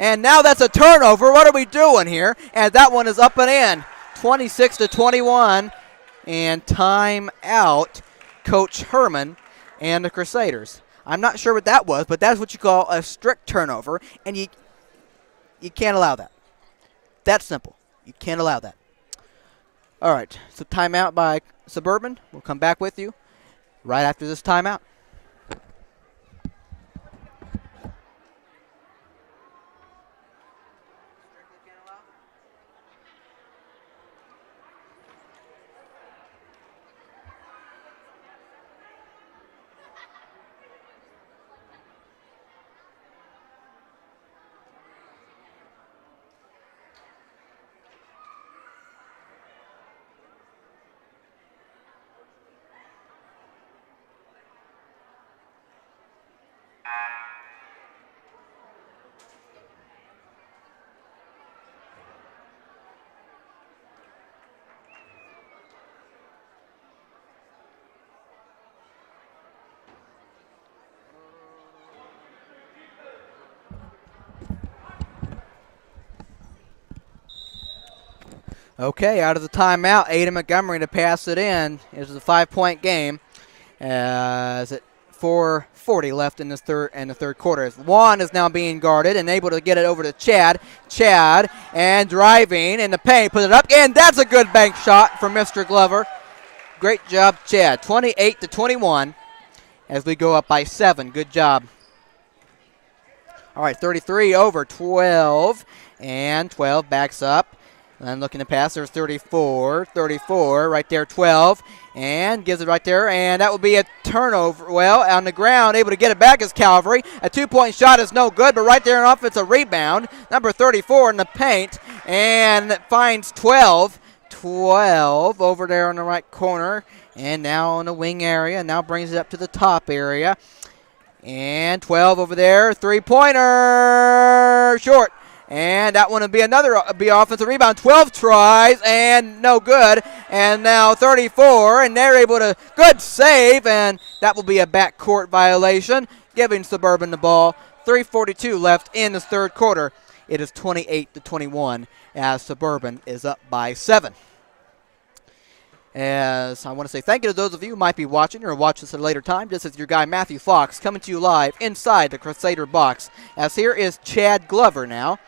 And now that's a turnover. What are we doing here? And that one is up and in. 26-21. And time out, Coach Herman and the Crusaders. I'm not sure what that was, but that's what you call a strict turnover, and you can't allow that. That's simple. You can't allow that. All right, so timeout by Suburban. We'll come back with you right after this timeout. Okay, out of the timeout, Aiden Montgomery to pass it in. It is a 5-point game. As it 4:40 left in the third quarter. Juan is now being guarded and able to get it over to Chad. Chad and driving in the paint, put it up, and that's a good bank shot from Mr. Glover. Great job, Chad. 28-21 as we go up by 7. Good job. All right, 33 over 12, and 12 backs up. And looking to pass, there's 34 right there, 12, and gives it right there, and that will be a turnover. Well, on the ground, able to get it back is Calvary. A 2-point shot is no good, but right there an offensive rebound. Number 34 in the paint, and it finds 12. 12 over there on the right corner, and now in the wing area, now brings it up to the top area. And 12 over there, three-pointer, short. And that one will be be offensive rebound. 12 tries and no good. And now 34, and they're able to good save, and that will be a backcourt violation, giving Suburban the ball. 3:42 left in the third quarter. It is 28-21 as Suburban is up by 7. As I want to say thank you to those of you who might be watching or watch this at a later time. This is your guy Matthew Fox coming to you live inside the Crusader box. As here is Chad Glover now.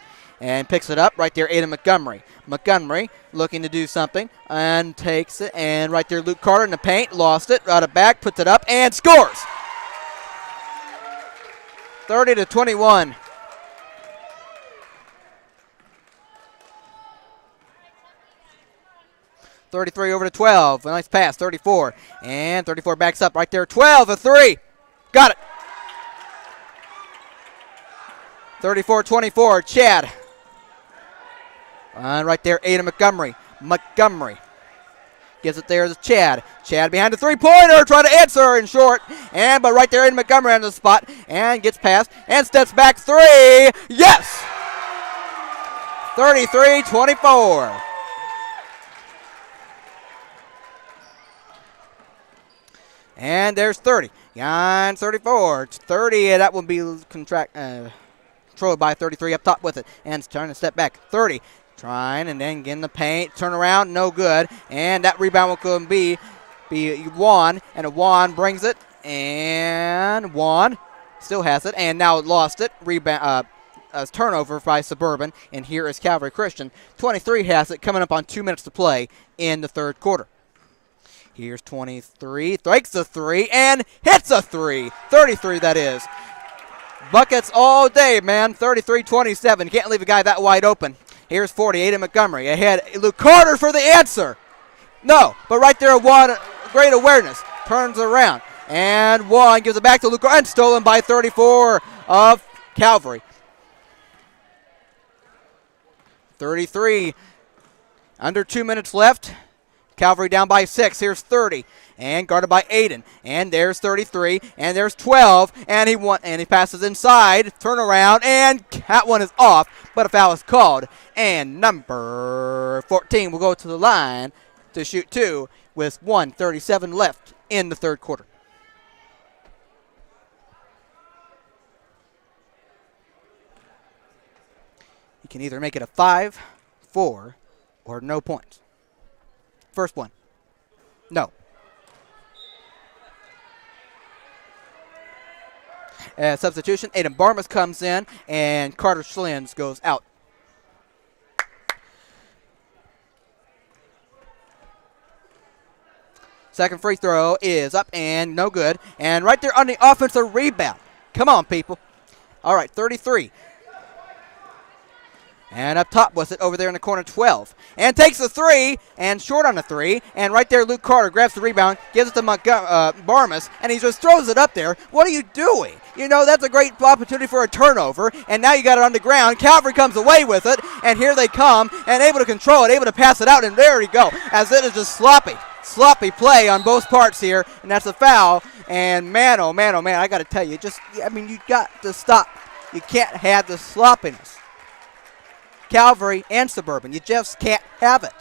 And picks it up right there, Aiden Montgomery. Montgomery looking to do something and takes it. And right there, Luke Carter in the paint. Lost it. Out of back, puts it up and scores. 30-21. (33 over to 12). A nice pass, 34. And 34 backs up right there. 12, a 3. Got it. 34-24, Chad. And right there, Aiden Montgomery. Montgomery gives it there to Chad. Chad behind the three-pointer, trying to answer in short. But right there, Aiden Montgomery on the spot. And gets past and steps back 3. Yes! 33-24. And there's 30. And 34. It's 30. That will be controlled by 33 up top with it. And it's trying to step back. 30. Trying and then get in the paint. Turn around. No good. And that rebound will be Juan. And Juan brings it. And Juan still has it. And now lost it. Rebound. Turnover by Suburban. And here is Calvary Christian. 23 has it, coming up on 2 minutes to play in the third quarter. Here's 23. Strikes a 3 and hits a 3. 33, that is. Buckets all day, man. 33-27. Can't leave a guy that wide open. Here's 40. Aiden Montgomery ahead. Luke Carter for the answer. No, but right there, Juan, great awareness. Turns around. And Juan gives it back to Luke Carter. And stolen by 34 of Calvary. 33. Under 2 minutes left. Calvary down by 6. Here's 30. And guarded by Aiden. And there's 33. And there's 12. And he passes inside. Turn around. And that one is off. But a foul is called. And number 14 will go to the line to shoot 2 with 1:37 left in the third quarter. You can either make it a 5, 4, or no points. First one. No. Substitution. Aiden Barmas comes in, and Carter Schlins goes out. Second free throw is up and no good. And right there on the offensive rebound. Come on, people. All right, 33. And up top with it over there in the corner, 12. And takes the three, and short on the three. And right there, Luke Carter grabs the rebound, gives it to Barmas, and he just throws it up there. What are you doing? You know, that's a great opportunity for a turnover. And now you got it on the ground. Calvary comes away with it, and here they come, and able to control it, able to pass it out, and there you go. As it is just sloppy play on both parts here, and that's a foul. And man, oh man, I got to tell you, you got to stop. You can't have the sloppiness. Calvary and Suburban. You just can't have it.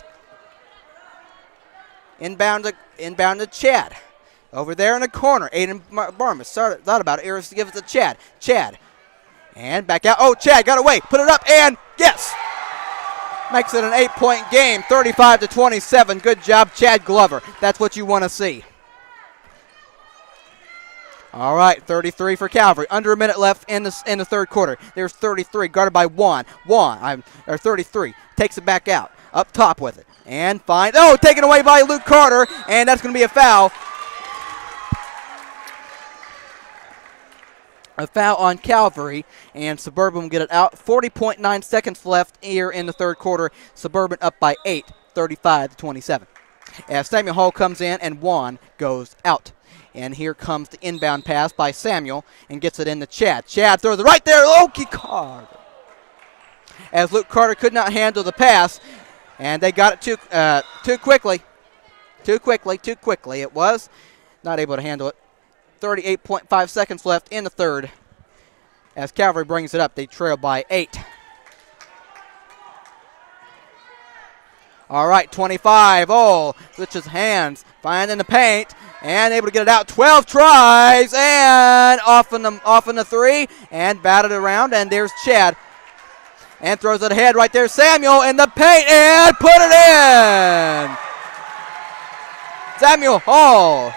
Inbound to Chad. Over there in the corner. Aiden Barmas thought about it. Here's to give it to Chad. Chad. And back out. Oh, Chad got away. Put it up and yes. Makes it an 8-point game. 35-27. Good job, Chad Glover. That's what you want to see. All right, 33 for Calvary. Under a minute left in the third quarter. There's 33, guarded by Juan. 33, takes it back out. Up top with it. And finds, taken away by Luke Carter, and that's going to be a foul. A foul on Calvary, and Suburban will get it out. 40.9 seconds left here in the third quarter. Suburban up by 8, 35-27. As Samuel Hall comes in, and Juan goes out. And here comes the inbound pass by Samuel and gets it into Chad. Chad throws it right there. Loki Carter. As Luke Carter could not handle the pass, and they got it too quickly. Too quickly it was. Not able to handle it. 38.5 seconds left in the third. As Calvary brings it up, they trail by 8. All right, 25. Switches hands. Finding the paint. And able to get it out. 12 tries. And off in the three. And batted around. And there's Chad. And throws it ahead right there. Samuel in the paint. And put it in. Samuel Hall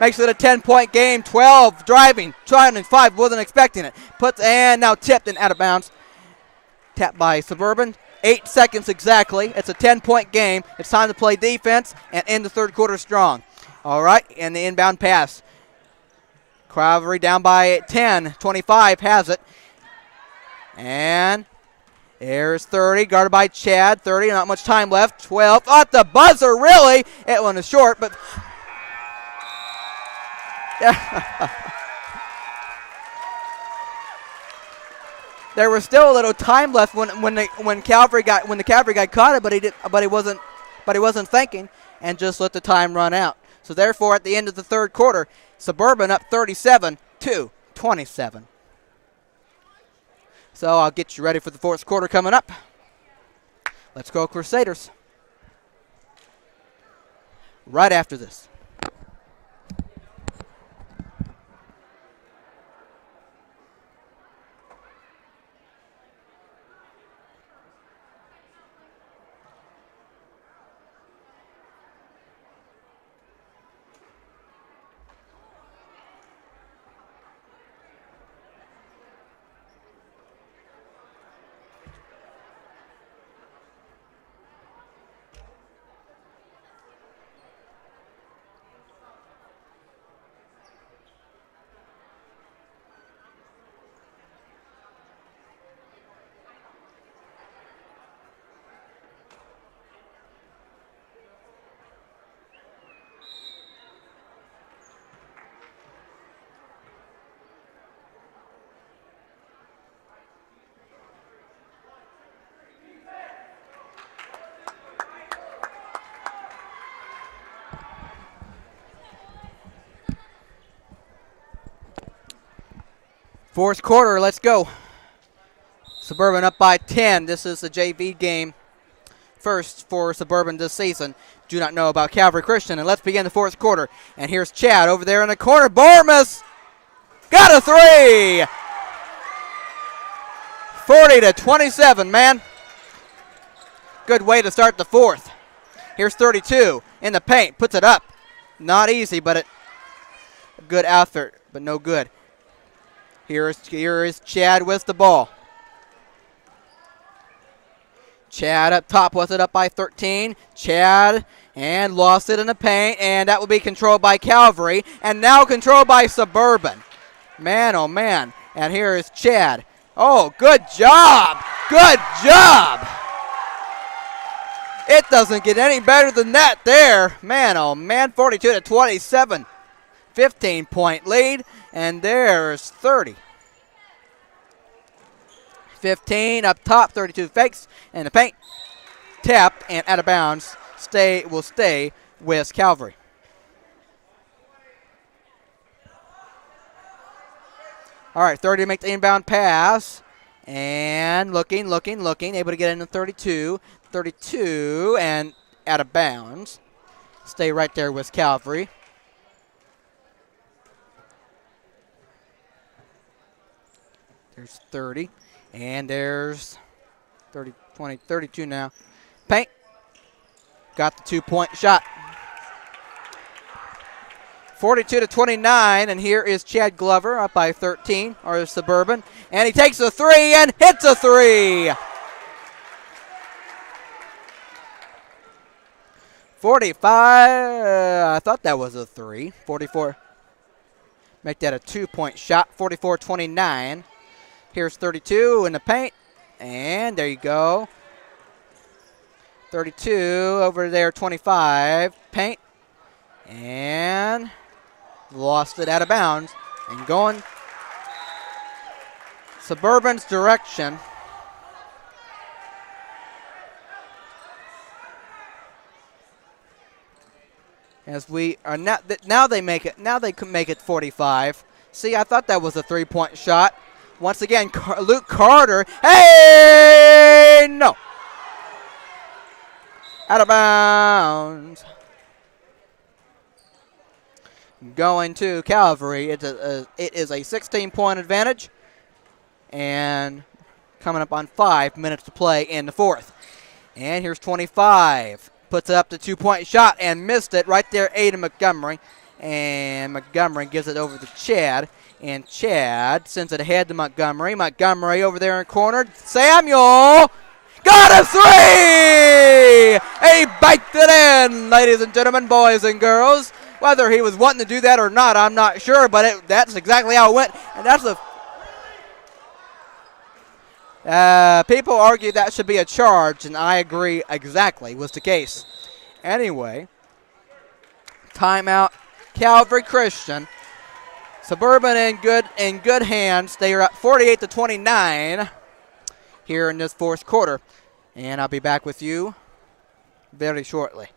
makes it a 10-point game. 12 driving. Trying and 5. Wasn't expecting it. And now tipped and out of bounds. Tapped by Suburban. 8 seconds exactly. It's a 10-point game. It's time to play defense and end the third quarter strong. All right, and the inbound pass. Calvary down by 10. 25 has it. And there's 30, guarded by Chad. 30, not much time left. 12, at the buzzer, really. It went short, but... There was still a little time left when the Calvary guy caught it, but he wasn't thinking and just let the time run out. So therefore, at the end of the third quarter, Suburban up 37-27. So I'll get you ready for the fourth quarter coming up. Let's go Crusaders. Right after this. Fourth quarter, let's go. Suburban up by 10. This is the JV game first for Suburban this season. Do not know about Calvary Christian. And let's begin the fourth quarter. And here's Chad over there in the corner. Barmas got a three. 40-27, man. Good way to start the fourth. Here's 32 in the paint. Puts it up. Not easy, but a good effort, but no good. Here is Chad with the ball. Chad up top with it, up by 13. Chad, and lost it in the paint, and that will be controlled by Calvary, and now controlled by Suburban. Man, oh man. And here is Chad. Oh, good job. Good job. It doesn't get any better than that there. Man, oh man, 42-27. 15-point lead, and there's 30. 15 up top, 32 fakes, and the paint tapped and out of bounds. Will stay with Calvary. All right, 30 to make the inbound pass, and looking, able to get into 32, and out of bounds. Stay right there with Calvary. There's 30. And there's 30, 20, 32 now. Paint. Got the 2-point shot. 42-29, and here is Chad Glover up by 13, or Suburban. And he takes a three and hits a three. 45, I thought that was a three. 44. Make that a 2-point shot, 44-29. Here's 32 in the paint, and there you go. 32 over there, 25, paint, and lost it out of bounds, and going Suburban's direction. As we are now they make it. Now they can make it 45. See, I thought that was a 3-point shot. Once again, Luke Carter. Hey, no. Out of bounds. Going to Calvary. It is a 16-point advantage. And coming up on 5 minutes to play in the fourth. And here's 25. Puts it up to 2-point shot and missed it right there, Aiden Montgomery. And Montgomery gives it over to Chad. And Chad sends it ahead to Montgomery. Montgomery over there in corner. Samuel got a three! He baked it in, ladies and gentlemen, boys and girls. Whether he was wanting to do that or not, I'm not sure, but that's exactly how it went. And that's people argue that should be a charge, and I agree exactly was the case. Anyway, timeout, Calvary Christian. Suburban in good hands. They are up 48-29 here in this fourth quarter. And I'll be back with you very shortly.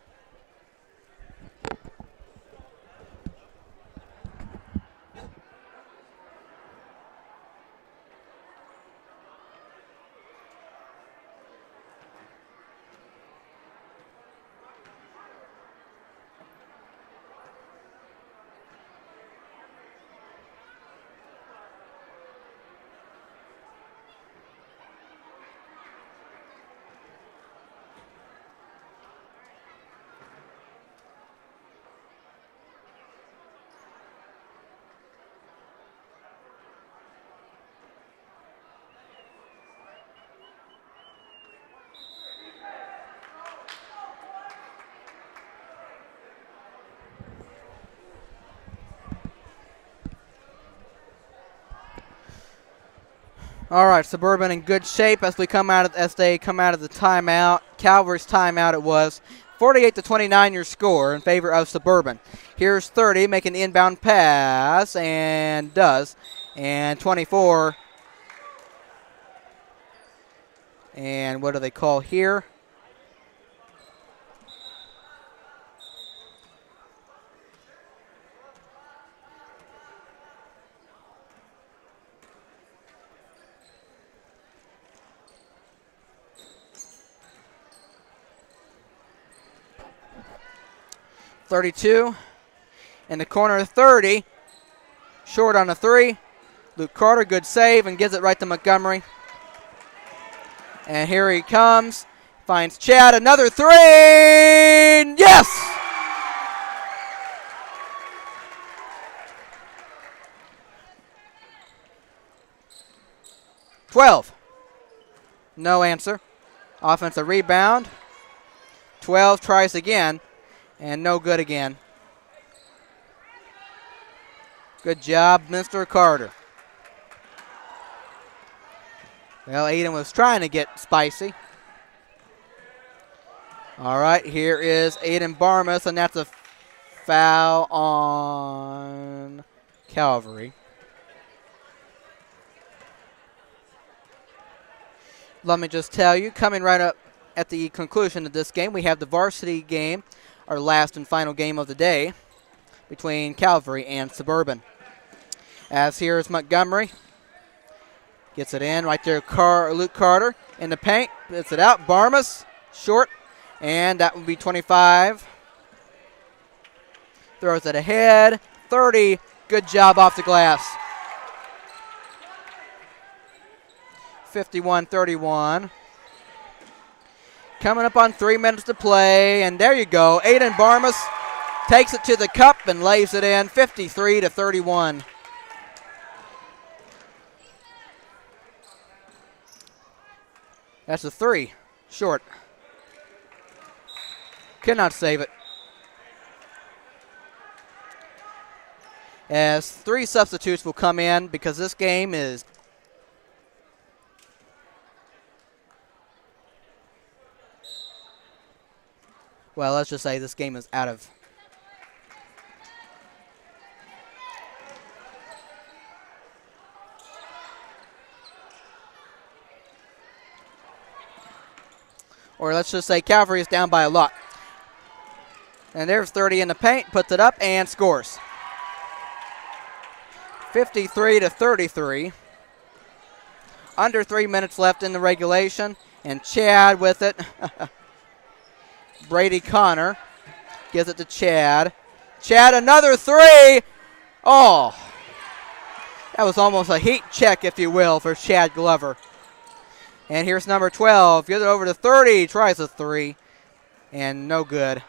All right, Suburban in good shape as they come out of the timeout. Calvary's timeout it was. 48-29 your score in favor of Suburban. Here's 30 making the inbound pass and does. And 24. And what do they call here? .32 in the corner, 30, short on the three. Luke Carter, good save, and gives it right to Montgomery. And here he comes, finds Chad, another three, yes! .12, no answer. Offensive rebound. 12 tries again, and no good again. Good job, Mr. Carter. Well, Aiden was trying to get spicy. All right, here is Aiden Barmas, and that's a foul on Calvary. Let me just tell you, coming right up at the conclusion of this game, we have the varsity game, our last and final game of the day, between Calvary and Suburban. As here is Montgomery. Gets it in right there, Luke Carter in the paint. Gets it out, Barmas, short, and that would be 25. Throws it ahead, 30. Good job off the glass. 51-31. Coming up on 3 minutes to play, and there you go. Aiden Barmas takes it to the cup and lays it in, 53-31. That's a three, short. Cannot save it. As 3 substitutes will come in because this game is well, let's just say this game is out of. Or let's just say Calvary is down by a lot. And there's 30 in the paint, puts it up and scores. 53-33. Under 3 minutes left in the regulation, and Chad with it. Brady Connor gives it to Chad. Chad, another three. Oh, that was almost a heat check, if you will, for Chad Glover. And here's number 12. Gives it over to 30. Tries a three. And no good.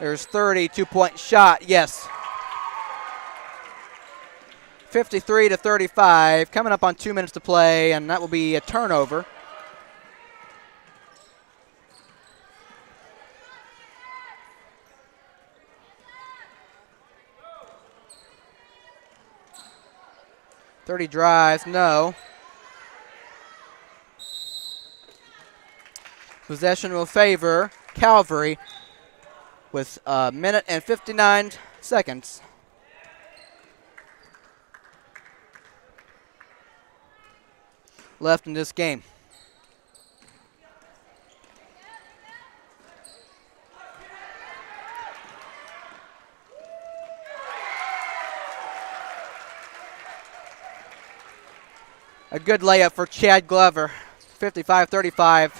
There's 30. 2-point shot. Yes. 53-35. Coming up on 2 minutes to play. And that will be a turnover. Drives, no. Possession will favor Calvary with a minute and 59 seconds. Left in this game. A good layup for Chad Glover, 55-35.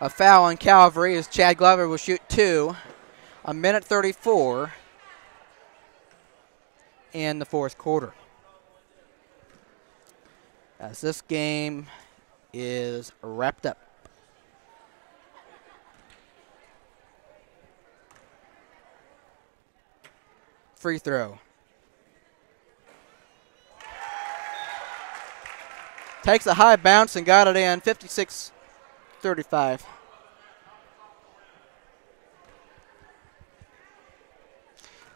A foul on Calvary as Chad Glover will shoot 2. A minute 34 in the fourth quarter. As this game is wrapped up. Free throw. Takes a high bounce and got it in, 56-35.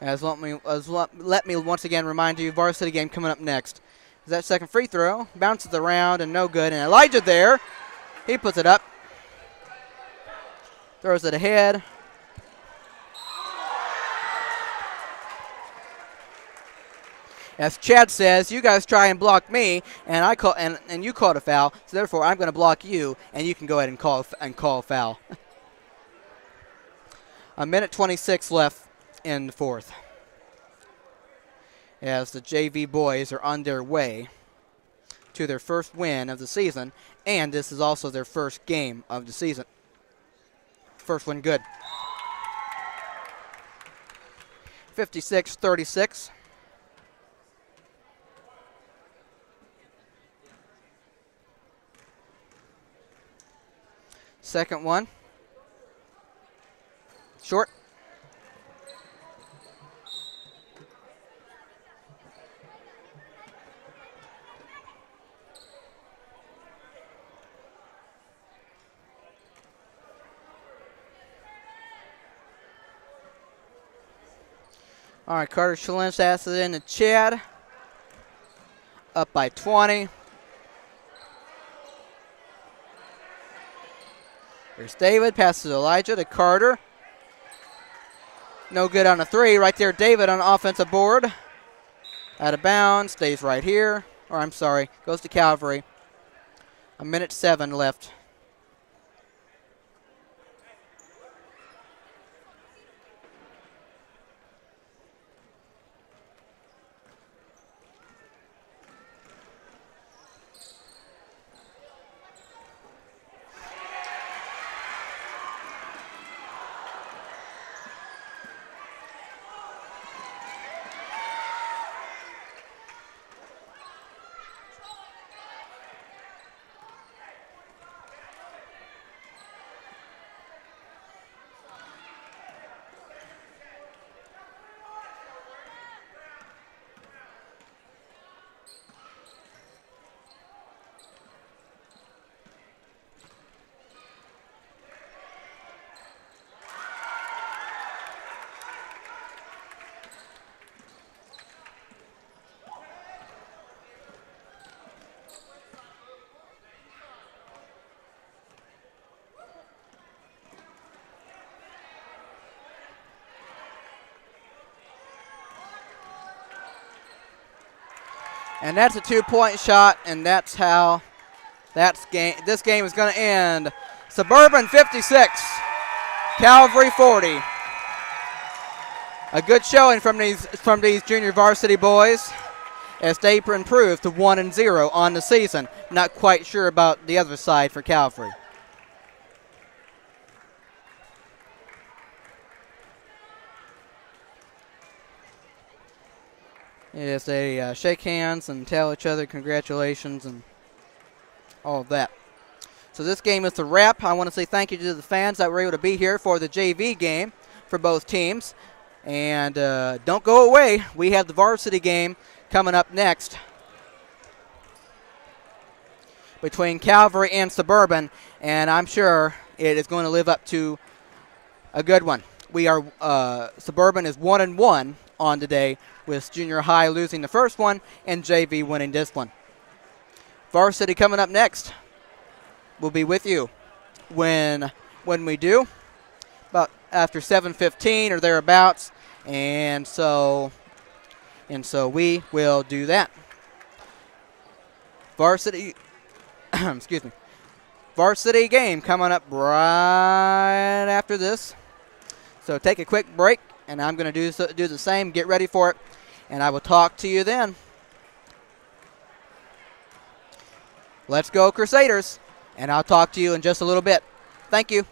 Let me once again remind you, varsity game coming up next. That second free throw bounces around and no good. And Elijah there, he puts it up, throws it ahead. As Chad says, you guys try and block me, and I call and you called a foul, so therefore I'm going to block you, and you can go ahead and call a foul. A minute 26 left in the fourth. As the JV boys are on their way to their first win of the season, and this is also their first game of the season. First one good. 56-36. Second one. Short. All right, Carter Schlins passes it in to Chad. Up by 20. There's David, passes Elijah to Carter. No good on a 3. Right there, David on the offensive board. Out of bounds, stays right here. Or I'm sorry, goes to Calvary. 1:07 left. And that's a 2-point shot, and that's how this game is going to end. Suburban 56, Calvary 40. A good showing from these junior varsity boys as they improve to 1-0 on the season. Not quite sure about the other side for Calvary. Yes, they shake hands and tell each other congratulations and all of that. So this game is a wrap. I want to say thank you to the fans that were able to be here for the JV game for both teams. And don't go away. We have the varsity game coming up next between Calvary and Suburban, and I'm sure it is going to live up to a good one. Suburban is 1-1 on today, with junior high losing the first one and JV winning this one. Varsity coming up next. We'll be with you when we do, about after 7:15 or thereabouts, and so we will do that. Varsity, excuse me, varsity game coming up right after this. So take a quick break, and I'm going to do the same. Get ready for it, and I will talk to you then. Let's go Crusaders, and I'll talk to you in just a little bit. Thank you.